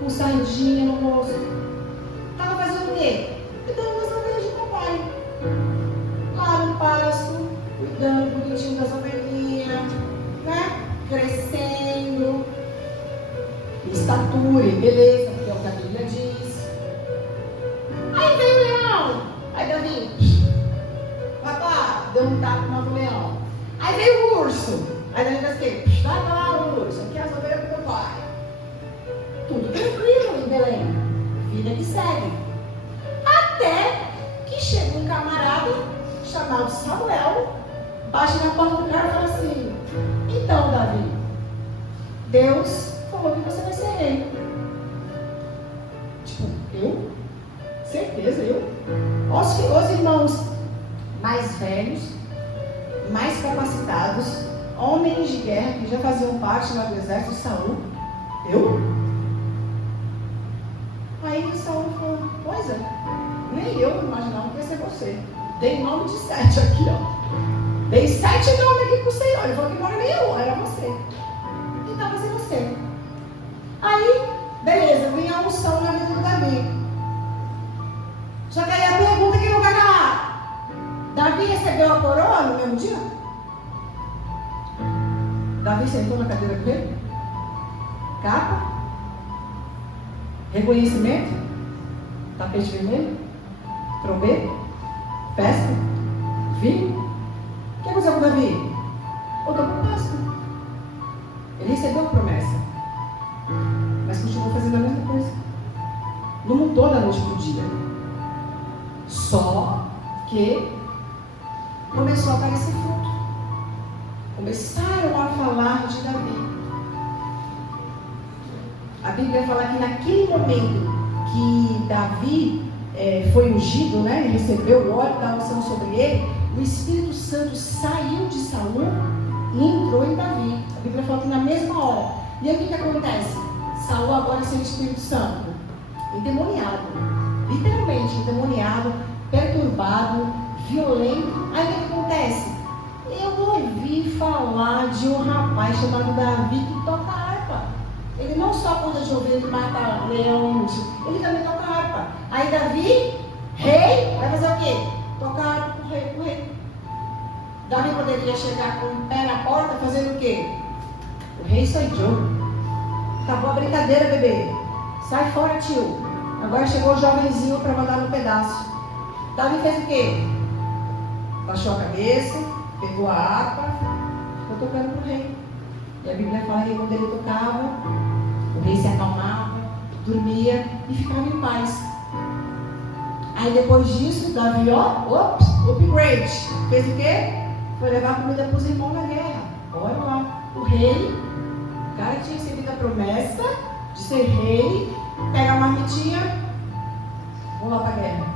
com saidinha no rosto. Estava fazendo o quê? Cuidando das ovelhas de papai. Lá no pasto, cuidando bonitinho das ovelhinhas, né? Crescendo, estatura e beleza, porque é o que a Bíblia diz. Aí veio o leão. Aí Davi, papá, deu um tapa no leão. Aí veio o urso. Aí Davi disse assim, vai lá o urso, aqui é as ovelhas do meu pai. Tudo tranquilo em Belém. Vida que segue. Até que chega um camarada chamado Samuel, bate na porta do cara e fala assim, então Davi, Deus falou que você vai ser rei. Tipo, eu? Certeza, eu? Os irmãos mais velhos, mais capacitados, homens de guerra que já faziam parte lá do exército de Saul. Eu? Aí Saul falou, pois é, nem eu imaginava que ia ser você. Dei nome de 7 aqui, ó. Dei 7 nomes aqui pro Senhor. Ele falou que não era nem eu, era você. Então vai ser você. Aí, beleza, vinha a unção na vida do Davi. Só que aí a pergunta que não vai calar. Davi recebeu a coroa no mesmo dia? Davi sentou na cadeira do rei? Capa? Reconhecimento? Tapete vermelho? Trombeta? Festa? Vinho? O que aconteceu com Davi? Voltou para o pasto. Ele recebeu a promessa, mas continuou fazendo a mesma coisa. Não mudou da noite para o dia. Só que começou a aparecer fruto. Começaram a falar de Davi. A Bíblia fala que naquele momento que Davi foi ungido, né? Ele recebeu o óleo da unção sobre ele, o Espírito Santo saiu de Saul e entrou em Davi. A Bíblia fala que na mesma hora. E aí o que acontece? Saul agora sem o Espírito Santo, endemoniado, literalmente endemoniado, perturbado, violento. Aí o que acontece? Eu ouvi falar de um rapaz chamado Davi que toca harpa. Ele não só cuida de ovelha e mata leão, ele também toca harpa. Aí Davi, rei, vai fazer o quê? Tocar harpa pro rei. Davi poderia chegar com o pé na porta fazendo o quê? O rei saiu. Acabou a brincadeira, bebê. Sai fora, tio. Agora chegou o jovenzinho para mandar no pedaço. Davi fez o quê? Baixou a cabeça, pegou a harpa, ficou tocando pro rei. E a Bíblia fala que quando ele tocava, o rei se acalmava, dormia e ficava em paz. Aí depois disso, Davi, upgrade. Fez o quê? Foi levar comida para os irmãos na guerra. Olha lá, o rei, o cara tinha recebido a promessa de ser rei, pegar uma marmitinha, vamos lá para a guerra.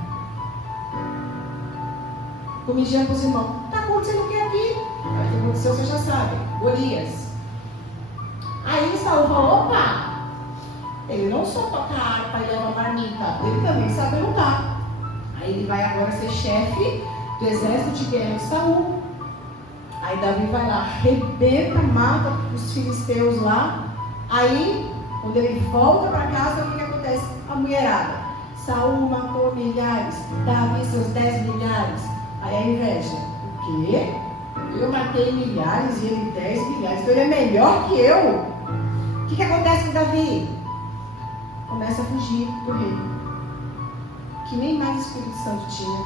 Comidinha para os irmãos. Está acontecendo o que aqui? Aí o que aconteceu, você já sabe. Golias. Aí Saul falou, opa, ele não só toca a harpa e leva marmita, ele também sabe lutar. Aí ele vai agora ser chefe do exército de guerra de Saul. Aí Davi vai lá, arrebenta, mata os filisteus lá. Aí, quando ele volta para casa, o que acontece? A mulherada. Saul matou milhares, Davi seus 10 milhares. Aí a inveja. O quê? Eu matei milhares e ele 10 milhares. Então ele é melhor que eu. O que acontece com Davi? Começa a fugir do rei. Que nem mais o Espírito Santo tinha.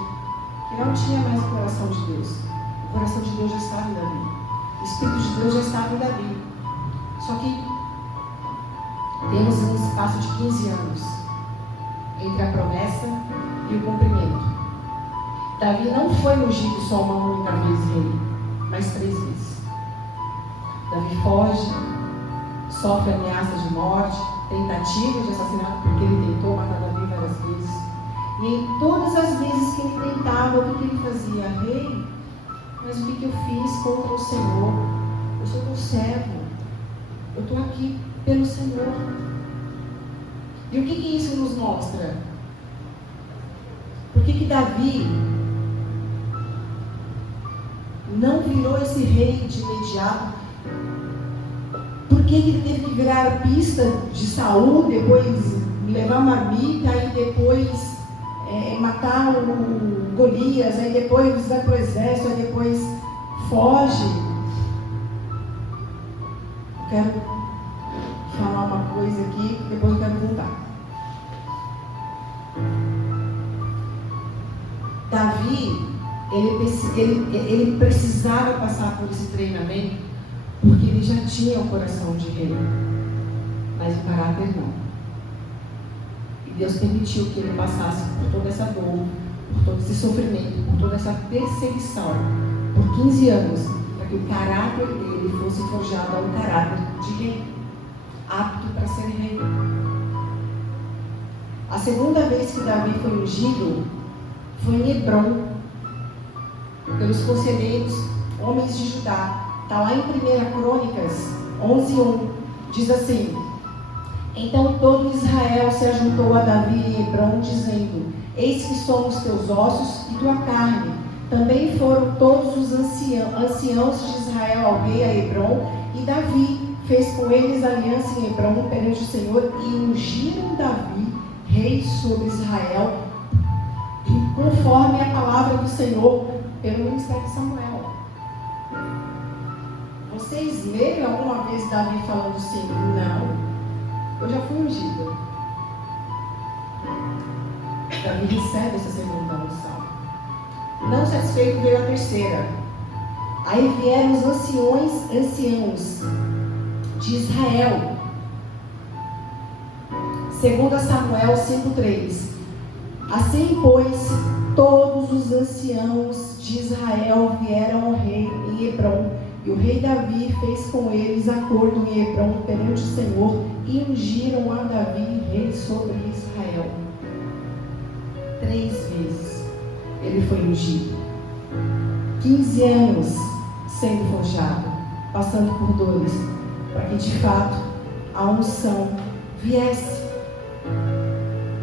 Que não tinha mais o coração de Deus. O coração de Deus já estava em Davi. O Espírito de Deus já estava em Davi. Só que temos um espaço de 15 anos entre a promessa e o cumprimento. Davi não foi ungido só uma única vez rei, mas 3 vezes. Davi foge, sofre ameaças de morte, tentativa de assassinato, porque ele tentou matar Davi várias vezes. E em todas as vezes que ele tentava, o que ele fazia? Rei, mas o que eu fiz contra o Senhor? Eu sou teu servo. Eu estou aqui pelo Senhor. E o que isso nos mostra? Por que Davi não virou esse rei de imediato? Por que ele teve que virar a pista de Saul, depois levar marmita, aí depois matar o Golias, aí depois vai para o exército, aí depois foge? Eu quero falar uma coisa aqui, depois eu quero voltar. Davi, ele precisava passar por esse treinamento, porque ele já tinha o coração de rei, mas o caráter não. E Deus permitiu que ele passasse por toda essa dor, por todo esse sofrimento, por toda essa perseguição, por 15 anos, para que o caráter dele fosse forjado a um caráter de rei, apto para ser rei. A segunda vez que Davi foi ungido foi em Hebrom, pelos conselheiros, homens de Judá. Está lá em 1 Crônicas 11:1. Diz assim: então todo Israel se ajuntou a Davi em Hebrom, dizendo: eis que somos teus ossos e tua carne. Também foram todos os anciãos de Israel ao rei a Hebrom, e Davi fez com eles aliança em Hebrom perante o Senhor, e ungiram Davi rei sobre Israel, conforme a palavra do Senhor pelo ministério de Samuel. Vocês leram alguma vez Davi falando assim: não, eu já fui ungido? Davi recebe essa segunda unção. Não satisfeito, veio a terceira. Aí vieram os anciãos de Israel. 2 Samuel 5:3. Assim, pois, todos os anciãos de Israel vieram ao rei em Hebrom, e o rei Davi fez com eles acordo em Hebrom perante o Senhor, e ungiram a Davi rei sobre Israel. 3 vezes ele foi ungido. 15 anos sendo forjado, passando por dores, para que de fato a unção viesse.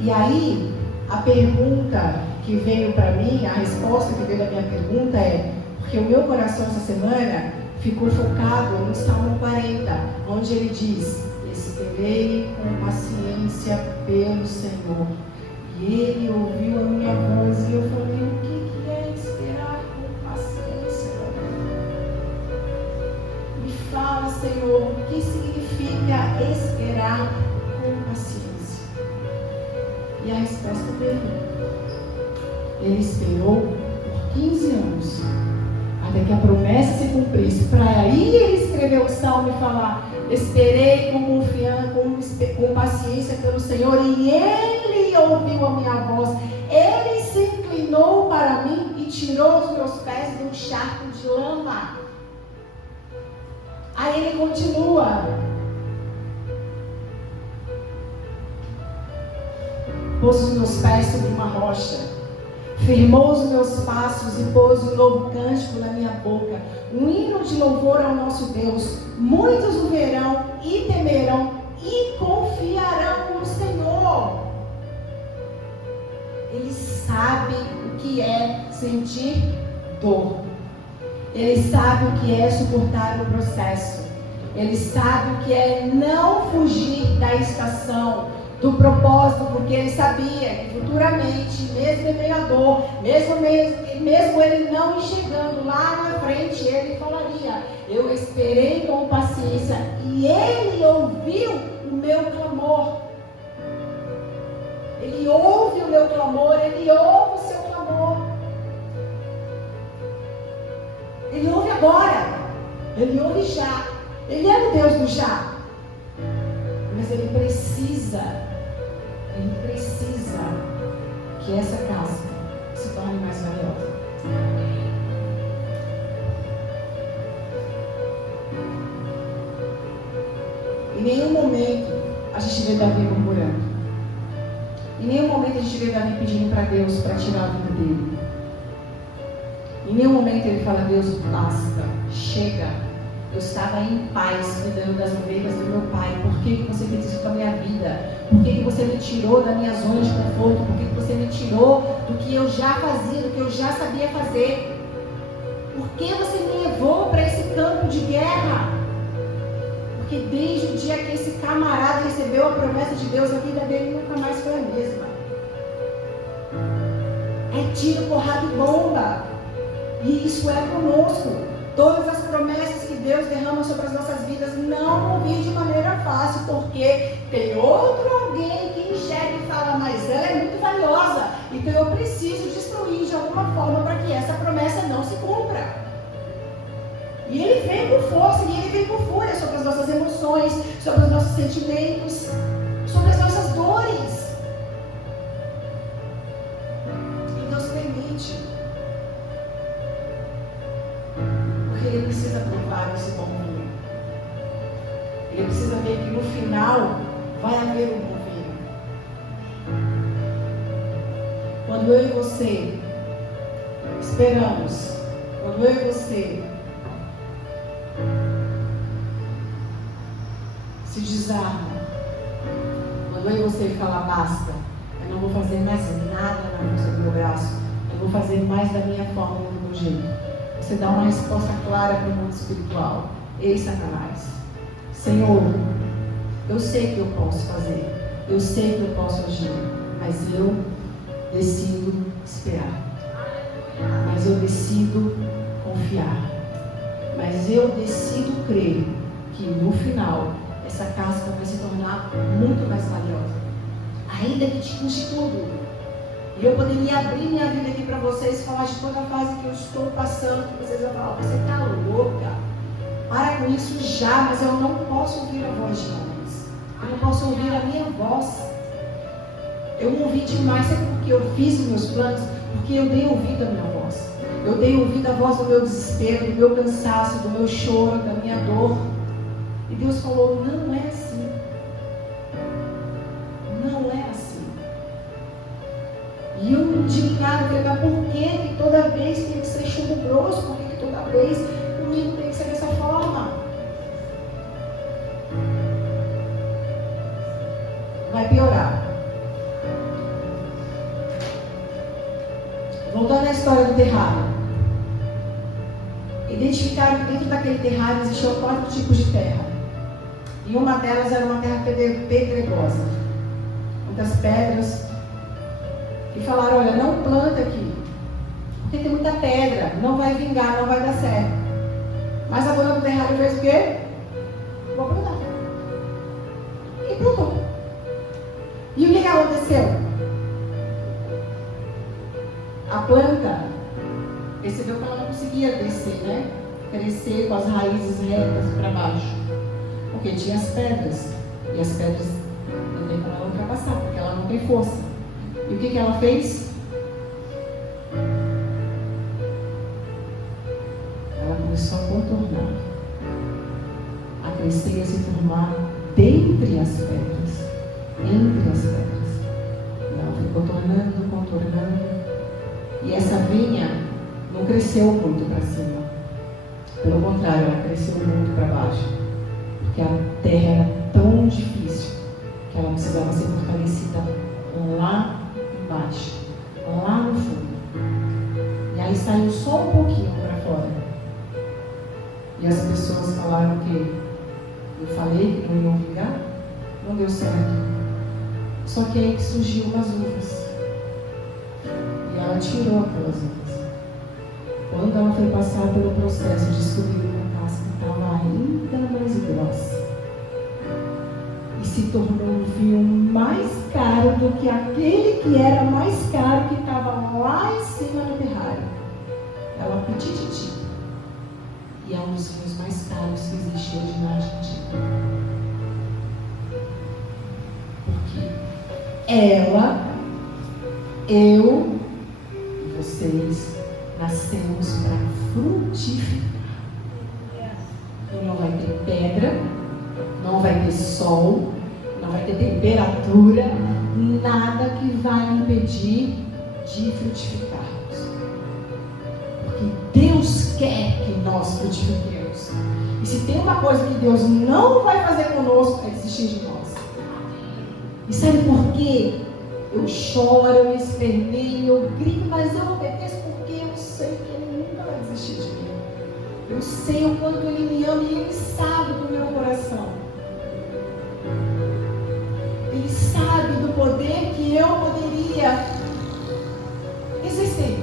E aí, a pergunta que veio para mim, a resposta que veio da minha pergunta é: porque o meu coração essa semana ficou focado no Salmo 40, onde ele diz: esperei com paciência pelo Senhor, e ele ouviu a minha voz. E eu falei: o que é esperar com paciência? Me fala, Senhor, o que significa esperar com paciência? E a resposta dele: ele esperou por 15 anos, até que a promessa se cumprisse, para aí ele escrever o salmo e falar: esperei com confiança, com paciência pelo Senhor, e ele ouviu a minha voz, ele se inclinou para mim e tirou os meus pés de um charco de lama. Aí ele continua: pôs os meus pés sobre uma rocha, firmou os meus passos e pôs um novo cântico na minha boca, um hino de louvor ao nosso Deus. Muitos o verão e temerão e confiarão no Senhor. Ele sabe o que é sentir dor. Ele sabe o que é suportar o processo. Ele sabe o que é não fugir da estação, do propósito, porque ele sabia que futuramente, mesmo em meio à dor, mesmo ele não enxergando lá na frente, ele falaria: eu esperei com paciência e ele ouviu o meu clamor. Ele ouve o meu clamor, ele ouve o seu clamor. Ele ouve agora, ele ouve já. Ele é o Deus do já. Mas ele precisa que essa casa se torne mais valiosa. Em nenhum momento a gente vê Davi murmurando. Em nenhum momento a gente vê Davi pedindo para Deus para tirar a vida dele. Em nenhum momento ele fala: Deus, basta, chega. Eu estava em paz cuidando das ovelhas do meu pai. Por que você fez isso com a minha vida? Por que você me tirou da minha zona de conforto? Por que você me tirou do que eu já fazia, do que eu já sabia fazer? Por que você me levou para esse campo de guerra? Porque desde o dia que esse camarada recebeu a promessa de Deus, a vida dele nunca mais foi a mesma. É tiro, porrada e bomba. E isso é conosco. Todas as promessas que Deus derrama sobre as nossas vidas não vão vir de maneira fácil, porque tem outro alguém que enxerga e fala: mas ela é muito valiosa, então eu preciso destruir de alguma forma para que essa promessa não se cumpra. E ele vem com força, e ele vem com fúria sobre as nossas emoções, sobre os nossos sentimentos, sobre as nossas dores. E Deus permite. Ele precisa provar esse bom vinho. Ele precisa ver que no final vai haver um bom vinho. Quando eu e você esperamos, quando eu e você se desarma, quando eu e você falar: basta, eu não vou fazer mais nada na força do meu braço, eu vou fazer mais da minha forma e do meu jeito. Você dá uma resposta clara para o mundo espiritual: ei, Satanás, Senhor, eu sei que eu posso fazer, eu sei que eu posso agir, mas eu decido esperar, mas eu decido confiar, mas eu decido crer que no final essa casca vai se tornar muito mais valiosa, ainda que te custe tudo. E eu poderia abrir minha vida aqui para vocês e falar de toda a fase que eu estou passando, que vocês vão falar: você está louca, para com isso já. Mas eu não posso ouvir a voz de homens, eu não posso ouvir a minha voz. Eu ouvi demais, é porque eu fiz os meus planos, porque eu dei ouvido à minha voz. Eu dei ouvido à voz do meu desespero, do meu cansaço, do meu choro, da minha dor. E Deus falou: não é assim. Não é assim. E eu indignado, falei: mas por que toda vez tem que ser chumbo grosso? Por que toda vez comigo tem que ser dessa forma? Vai piorar. Voltando à história do terrário. Identificaram que dentro daquele terrário existiam 4 tipos de terra. E uma delas era uma terra pedregosa. Muitas pedras. E falaram: olha, não planta aqui, porque tem muita pedra, não vai vingar, não vai dar certo. Mas a dona do terrário fez o quê? Vou plantar. E plantou. E o que aconteceu? A planta percebeu que ela não conseguia descer, né? Crescer com as raízes retas para baixo, porque tinha as pedras. E as pedras não tem como ela ultrapassar, porque ela não tem força. E o que ela fez? Ela começou a contornar, a crescer e a se formar dentre as pedras, entre as pedras. E ela foi contornando. E essa vinha não cresceu muito para cima. Pelo contrário, ela cresceu muito para baixo. Porque a terra era tão difícil que ela precisava ser fortalecida lá embaixo, lá no fundo. E aí saiu só um pouquinho para fora. E as pessoas falaram que eu falei que não iam vingar, não deu certo. Só que aí que surgiu umas uvas. E ela tirou aquelas uvas. Quando ela foi passar pelo processo, descobriu que a casca estava ainda mais grossa. E se tornou um vinho mais caro do que aquele que era mais caro, que estava lá em cima no terrário. Ela petititi. E é um dos vinhos mais caros que existe hoje na Argentina. Porque ela, eu e vocês nascemos para frutificar. E não vai ter pedra, não vai ter sol, não vai ter temperatura, nada que vai impedir de frutificarmos. Porque Deus quer que nós frutifiquemos. E se tem uma coisa que Deus não vai fazer conosco, é desistir de nós. E sabe por quê? Eu choro, eu esperneio, eu grito, mas eu obedeço porque eu sei que Ele nunca vai desistir de mim. Eu sei o quanto Ele me ama e Ele sabe do meu coração. Ele sabe do poder que eu poderia exercer.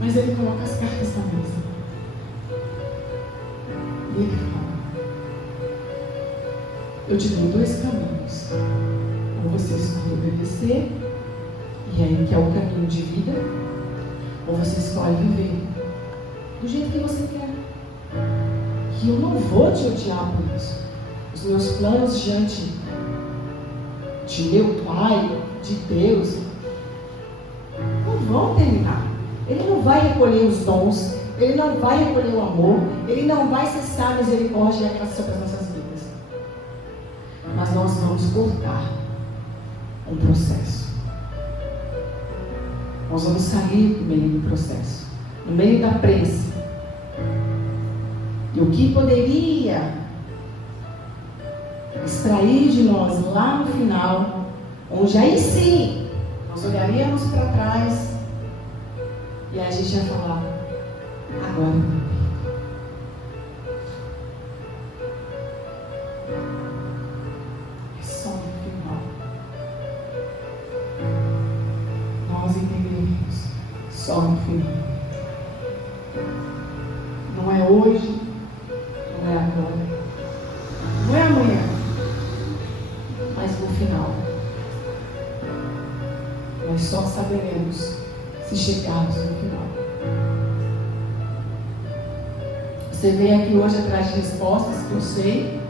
Mas Ele coloca as cartas na mesa. E Ele fala: eu te dou dois caminhos. Ou você escolhe obedecer, e aí que é o caminho de vida, ou você escolhe viver do jeito que você quer. E eu não vou te odiar por isso. Os meus planos diante de meu Pai, de Deus, não vão terminar. Ele não vai recolher os dons, Ele não vai recolher o amor, Ele não vai cessar a misericórdia e a graça sobre as nossas vidas. Mas nós vamos cortar um processo. Nós vamos sair no meio do processo, no meio da prensa. E o que poderia extrair de nós lá no final, onde aí sim nós olharíamos para trás e a gente ia falar: agora só no final nós entenderemos. Só no final. Não é hoje, não é agora, não é amanhã, mas no final. Nós só saberemos se chegarmos no final. Você veio aqui hoje atrás de respostas que eu sei,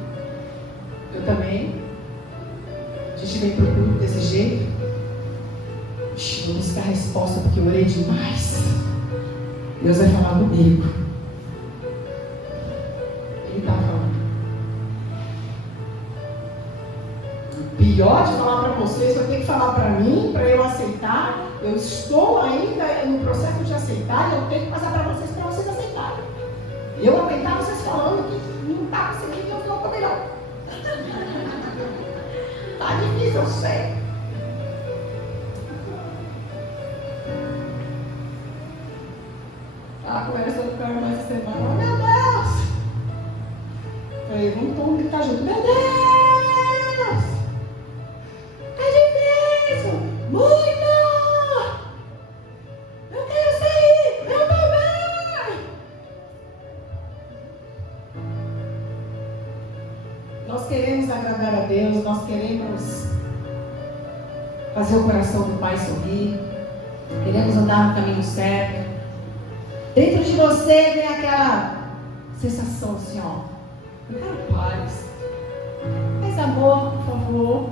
eu também. A gente vem para o culto desse jeito. Vou buscar a resposta porque eu orei demais. Deus vai falar comigo. Ele está falando. O pior de falar para vocês, eu tenho que falar para mim, para eu aceitar. Eu estou ainda no processo de aceitar e eu tenho que passar para vocês aceitarem. Eu aguentar vocês falando que não está conseguindo, eu não estou melhor. Está difícil, eu sei. Estava conversando com a irmã essa semana. Oh, meu Deus! Falei, vamos gritar junto. Meu Deus! É difícil! Muito! Eu quero sair! Eu também! Nós queremos agradar a Deus, nós queremos fazer o coração do Pai sorrir, queremos andar no caminho certo. Dentro de você vem aquela sensação assim, ó: eu quero paz, mais amor, por favor.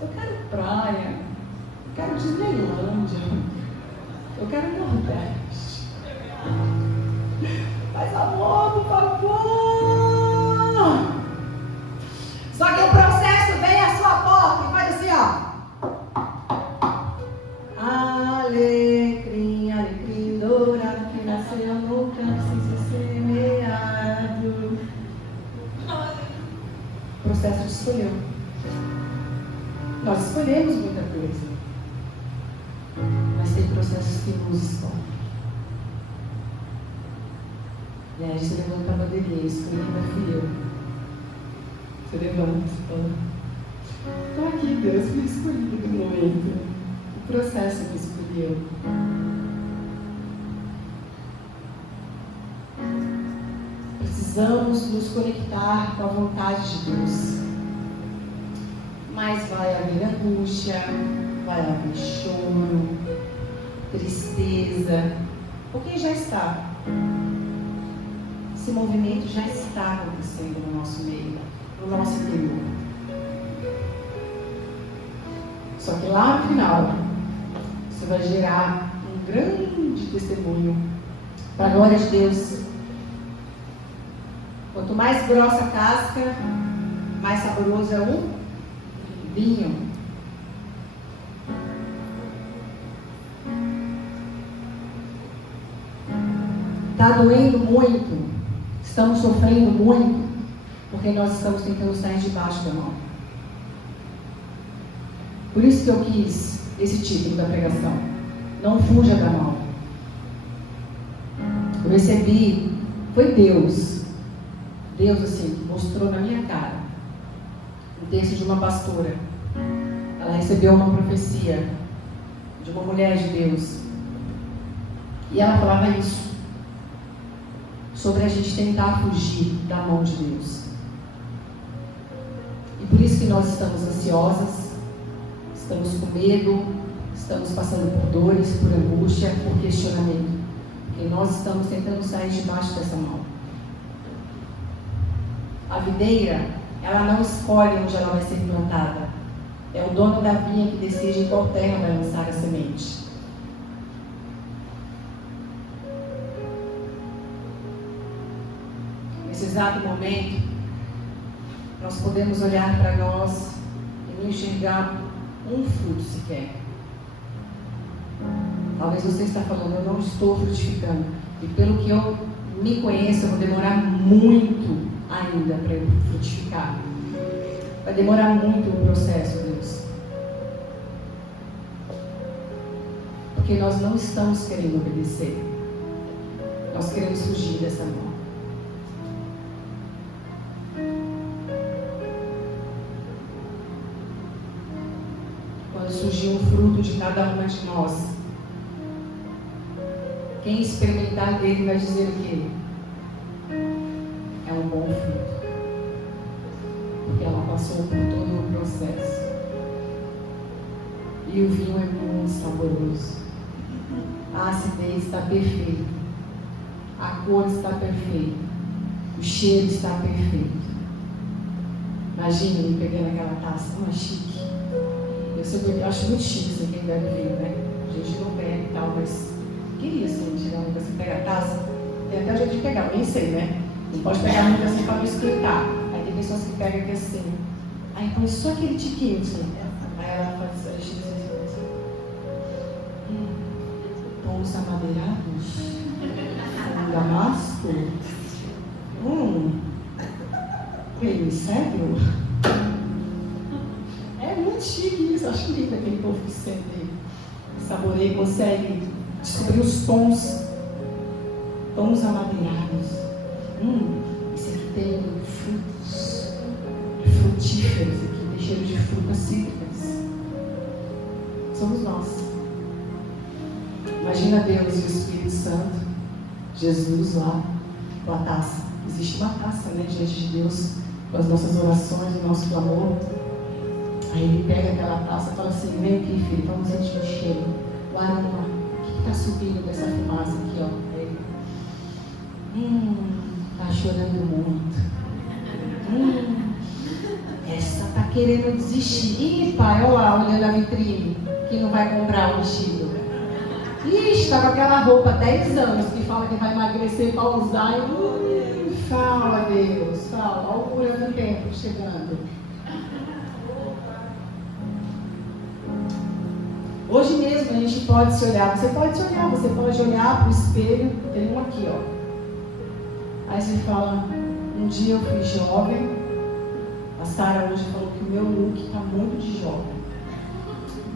Eu quero praia, eu quero Disneylândia, eu quero Nordeste. Mais amor, por favor. Só que o processo vem à sua porta e faz assim, ó. Alecrim, alecrim dourado que nasceu no campo sem ser semeado. O processo te escolheu. Nós escolhemos muita coisa, mas tem processos que nos escolhem. E aí você levanta a bandeirinha, escolhida fui eu. Você levanta e fala, estou aqui, Deus, fui escolhido no momento. O processo que escolheu. Precisamos nos conectar com a vontade de Deus. Mas vai haver angústia, vai haver choro, tristeza, porque já está. Esse movimento já está acontecendo no nosso meio, no nosso interior. Só que lá no final, isso vai gerar um grande testemunho para a glória de Deus. Quanto mais grossa a casca, mais saboroso é o vinho. Está doendo muito, estamos sofrendo muito, porque nós estamos tentando sair debaixo da mão. Por isso que eu quis esse título da pregação. Não fuja da mão. Eu recebi, foi Deus, assim, mostrou na minha cara um texto de uma pastora. Ela recebeu uma profecia de uma mulher de Deus. E ela falava isso, sobre a gente tentar fugir da mão de Deus. E por isso que nós estamos ansiosas, estamos com medo, estamos passando por dores, por angústia, por questionamento. Porque nós estamos tentando sair debaixo dessa mão. A videira, ela não escolhe onde ela vai ser plantada. É o dono da vinha que decide em qual terra vai lançar a semente. Nesse exato momento, nós podemos olhar para nós e não enxergar um fruto sequer. Talvez você está falando, eu não estou frutificando. E pelo que eu me conheço, eu vou demorar muito ainda para eu frutificar. Vai demorar muito o processo, Deus. Porque nós não estamos querendo obedecer. Nós queremos fugir dessa mão. Quando surgir um fruto de cada uma de nós, quem experimentar dele vai dizer o quê? É um bom fruto. Porque ela passou por todo o processo. E o vinho é muito saboroso. A acidez está perfeita. A cor está perfeita. O cheiro está perfeito. Imagina ele pegando aquela taça. Não é chique? Eu acho muito chique isso, quem bebe vinho, né? A gente não bebe e tal, mas queria assim, chegar uma coisa, você pega a taça. Tem até o jeito de pegar, eu nem sei, né? Não pode pegar muito assim para não esquentar. Aí tem pessoas que pegam aqui assim. Aí põe só aquele tiquinho assim. Aí ela faz a gente assim. Tons amadeirados. Damasco. Creme cedro. É muito chique isso. Acho lindo aquele povo que sente, saboreia e consegue descobrir os tons amadeirados. Esse aqui tem frutos frutíferos aqui, tem cheiro de frutas cítricas. Somos nós. Imagina Deus e o Espírito Santo, Jesus lá, com a taça. Existe uma taça, né, diante de Deus, com as nossas orações, o nosso clamor. Aí ele pega aquela taça e fala assim, vem aqui, filho, vamos sentir o cheiro, o aroma. O que está subindo dessa fumaça aqui, ó? Está chorando muito. Essa está querendo desistir. Ih, pai, olha lá, olhando a vitrine, que não vai comprar o vestido. Ih, está com aquela roupa há 10 anos, que fala que vai emagrecer para usar. Fala, Deus, fala. Olha o cura do tempo chegando. Hoje mesmo a gente pode se olhar. Você pode se olhar, você pode olhar para o espelho. Tem um aqui, ó. Aí você fala, um dia eu fui jovem. A Sara hoje falou que o meu look está muito de jovem.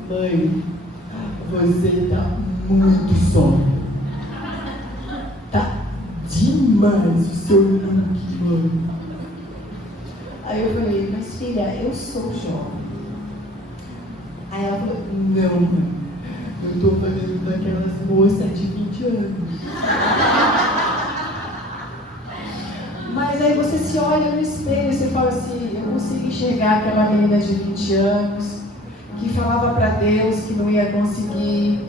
Mãe, você está muito jovem. Tá demais o seu look, mano. Aí eu falei, mas filha, eu sou jovem. Aí ela falou, não, eu estou fazendo daquelas moças de 20 anos. Mas aí você se olha no espelho e você fala assim, eu consigo enxergar aquela menina de 20 anos que falava para Deus que não ia conseguir.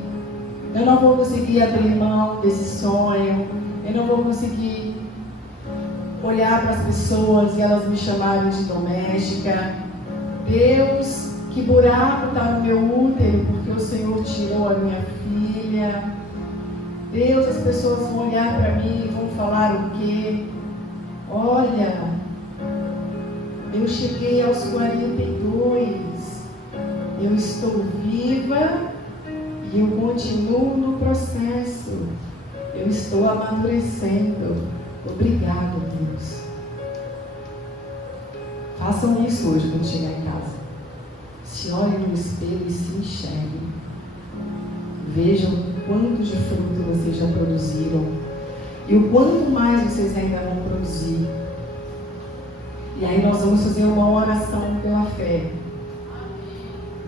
Eu não vou conseguir abrir mão desse sonho. Eu não vou conseguir olhar para as pessoas e elas me chamarem de doméstica. Deus, que buraco está no meu útero porque o Senhor tirou a minha filha. Deus, as pessoas vão olhar para mim e vão falar o quê? Olha, eu cheguei aos 42. Eu estou viva e eu continuo no processo. Eu estou amadurecendo. Obrigado, Deus. Façam isso hoje quando chegar em casa. Se olhem no espelho e se enxerguem. Vejam o quanto de fruto vocês já produziram e o quanto mais vocês ainda vão produzir. E aí nós vamos fazer uma oração pela fé.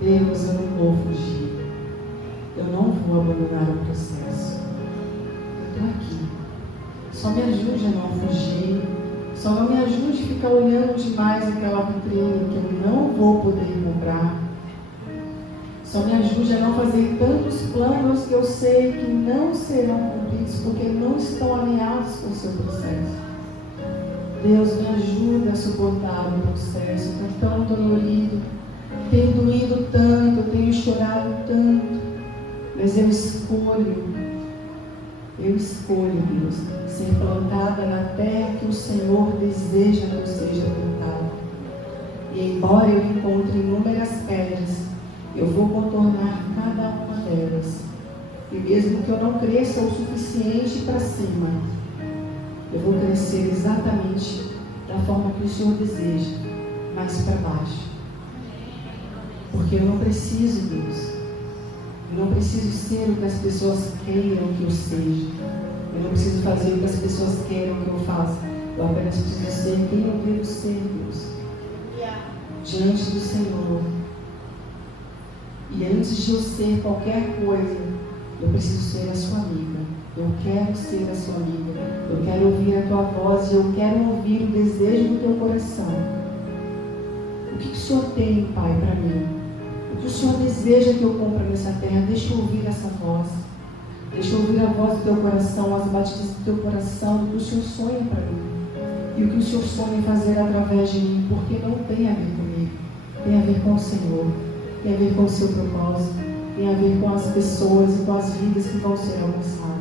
Deus, eu não vou fugir. Eu não vou abandonar o processo. Eu estou aqui. Só me ajude a não fugir. Só não me ajude a ficar olhando demais aquela vitrine que eu não vou poder comprar. Só me ajude a não fazer tantos planos que eu sei que não serão cumpridos porque não estão alinhados com o seu processo. Deus, me ajuda a suportar o processo. Está tão dolorido. Tenho doído tanto, tenho chorado tanto. Mas eu escolho, Deus, ser plantada na terra que o Senhor deseja que eu seja plantada. E embora eu encontre inúmeras pedras, eu vou contornar cada uma delas. E mesmo que eu não cresça o suficiente para cima, eu vou crescer exatamente da forma que o Senhor deseja, mais para baixo. Porque eu não preciso, Deus. Eu não preciso ser o que as pessoas queiram que eu seja. Eu não preciso fazer o que as pessoas queiram que eu faça. Eu apenas preciso ser quem eu devo ser, Deus. Diante do Senhor. E antes de eu ser qualquer coisa, eu preciso ser a sua amiga. Eu quero ser a sua amiga. Eu quero ouvir a tua voz e eu quero ouvir o desejo do teu coração. O que o Senhor tem, Pai, para mim? O que o Senhor deseja que eu cumpra nessa terra? Deixa eu ouvir essa voz. Deixa eu ouvir a voz do teu coração, as batidas do teu coração, o que o Senhor sonha para mim. E o que o Senhor sonha fazer através de mim, porque não tem a ver comigo. Tem a ver com o Senhor. Tem a ver com o seu propósito. Tem a ver com as pessoas e com as vidas que vão ser alcançadas.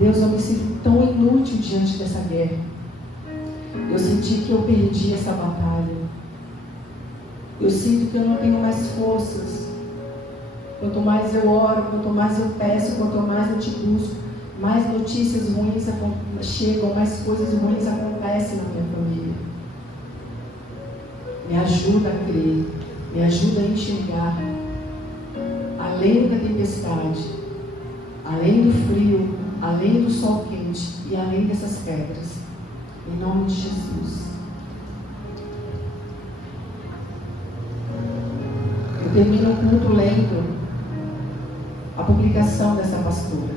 Deus, eu me sinto tão inútil diante dessa guerra. Eu senti que eu perdi essa batalha. Eu sinto que eu não tenho mais forças. Quanto mais eu oro, quanto mais eu peço, quanto mais eu te busco, mais notícias ruins chegam, mais coisas ruins acontecem na minha família. Me ajuda a crer, me ajuda a enxergar, além da tempestade, além do frio, além do sol quente e além dessas pedras. Em nome de Jesus. Eu termino o culto lendo a publicação dessa pastora.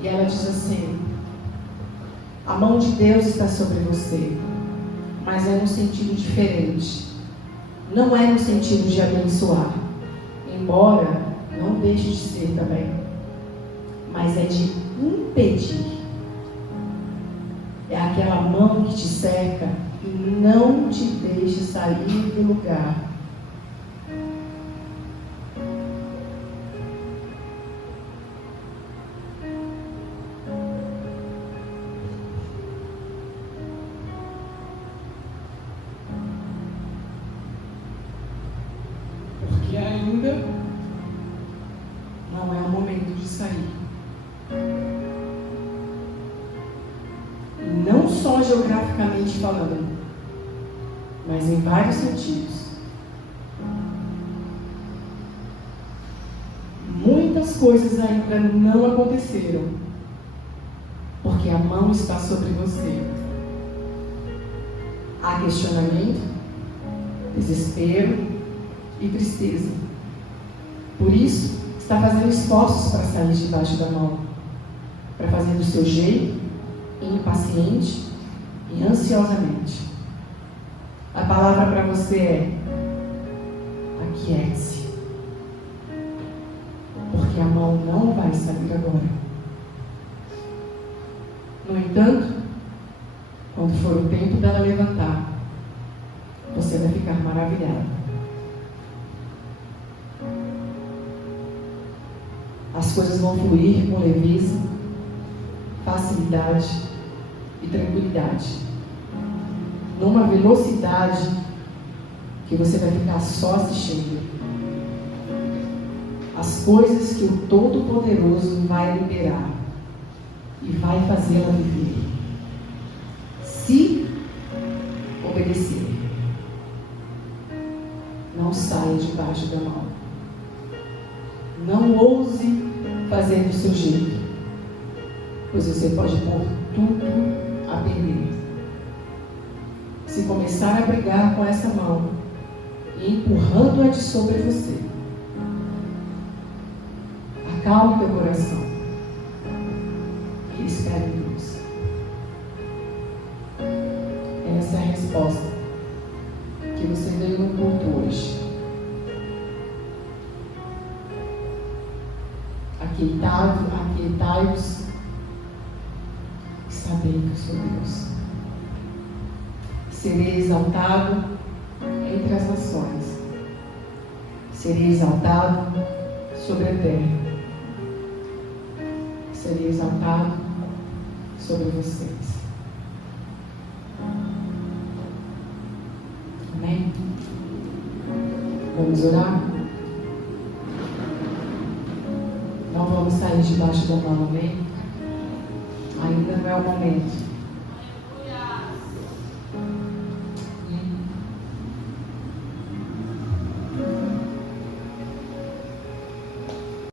E ela diz assim: a mão de Deus está sobre você, mas é num sentido diferente. Não é no sentido de abençoar, embora não deixe de ser também, mas é de impedir. É aquela mão que te cerca e não te deixa sair do lugar. Porque ainda não é o momento de sair. Não só geograficamente falando, mas em vários sentidos. Muitas coisas ainda não aconteceram, porque a mão está sobre você. Há questionamento, desespero e tristeza. Por isso, está fazendo esforços para sair debaixo da mão, para fazer do seu jeito, impaciente e ansiosamente. A palavra para você é: aquiete-se, porque a mão não vai sair agora. No entanto, quando for o tempo dela levantar, você vai ficar maravilhado. As coisas vão fluir com leveza, facilidade e tranquilidade, numa velocidade que você vai ficar só assistindo. As coisas que o Todo-Poderoso vai liberar e vai fazê-la viver, se obedecer. Não saia debaixo da mão. Não ouse fazer do seu jeito, pois você pode pôr tudo a perder. Se começar a brigar com essa mão e empurrando-a de sobre você, acalme teu coração e espere em Deus. Essa é a resposta que você veio no culto hoje. Aquietai-vos e sabei que eu sou Deus. Serei exaltado entre as nações. Serei exaltado sobre a terra. Serei exaltado sobre vocês. Amém? Vamos orar? Não vamos sair debaixo da mão, amém? Ainda não é o momento.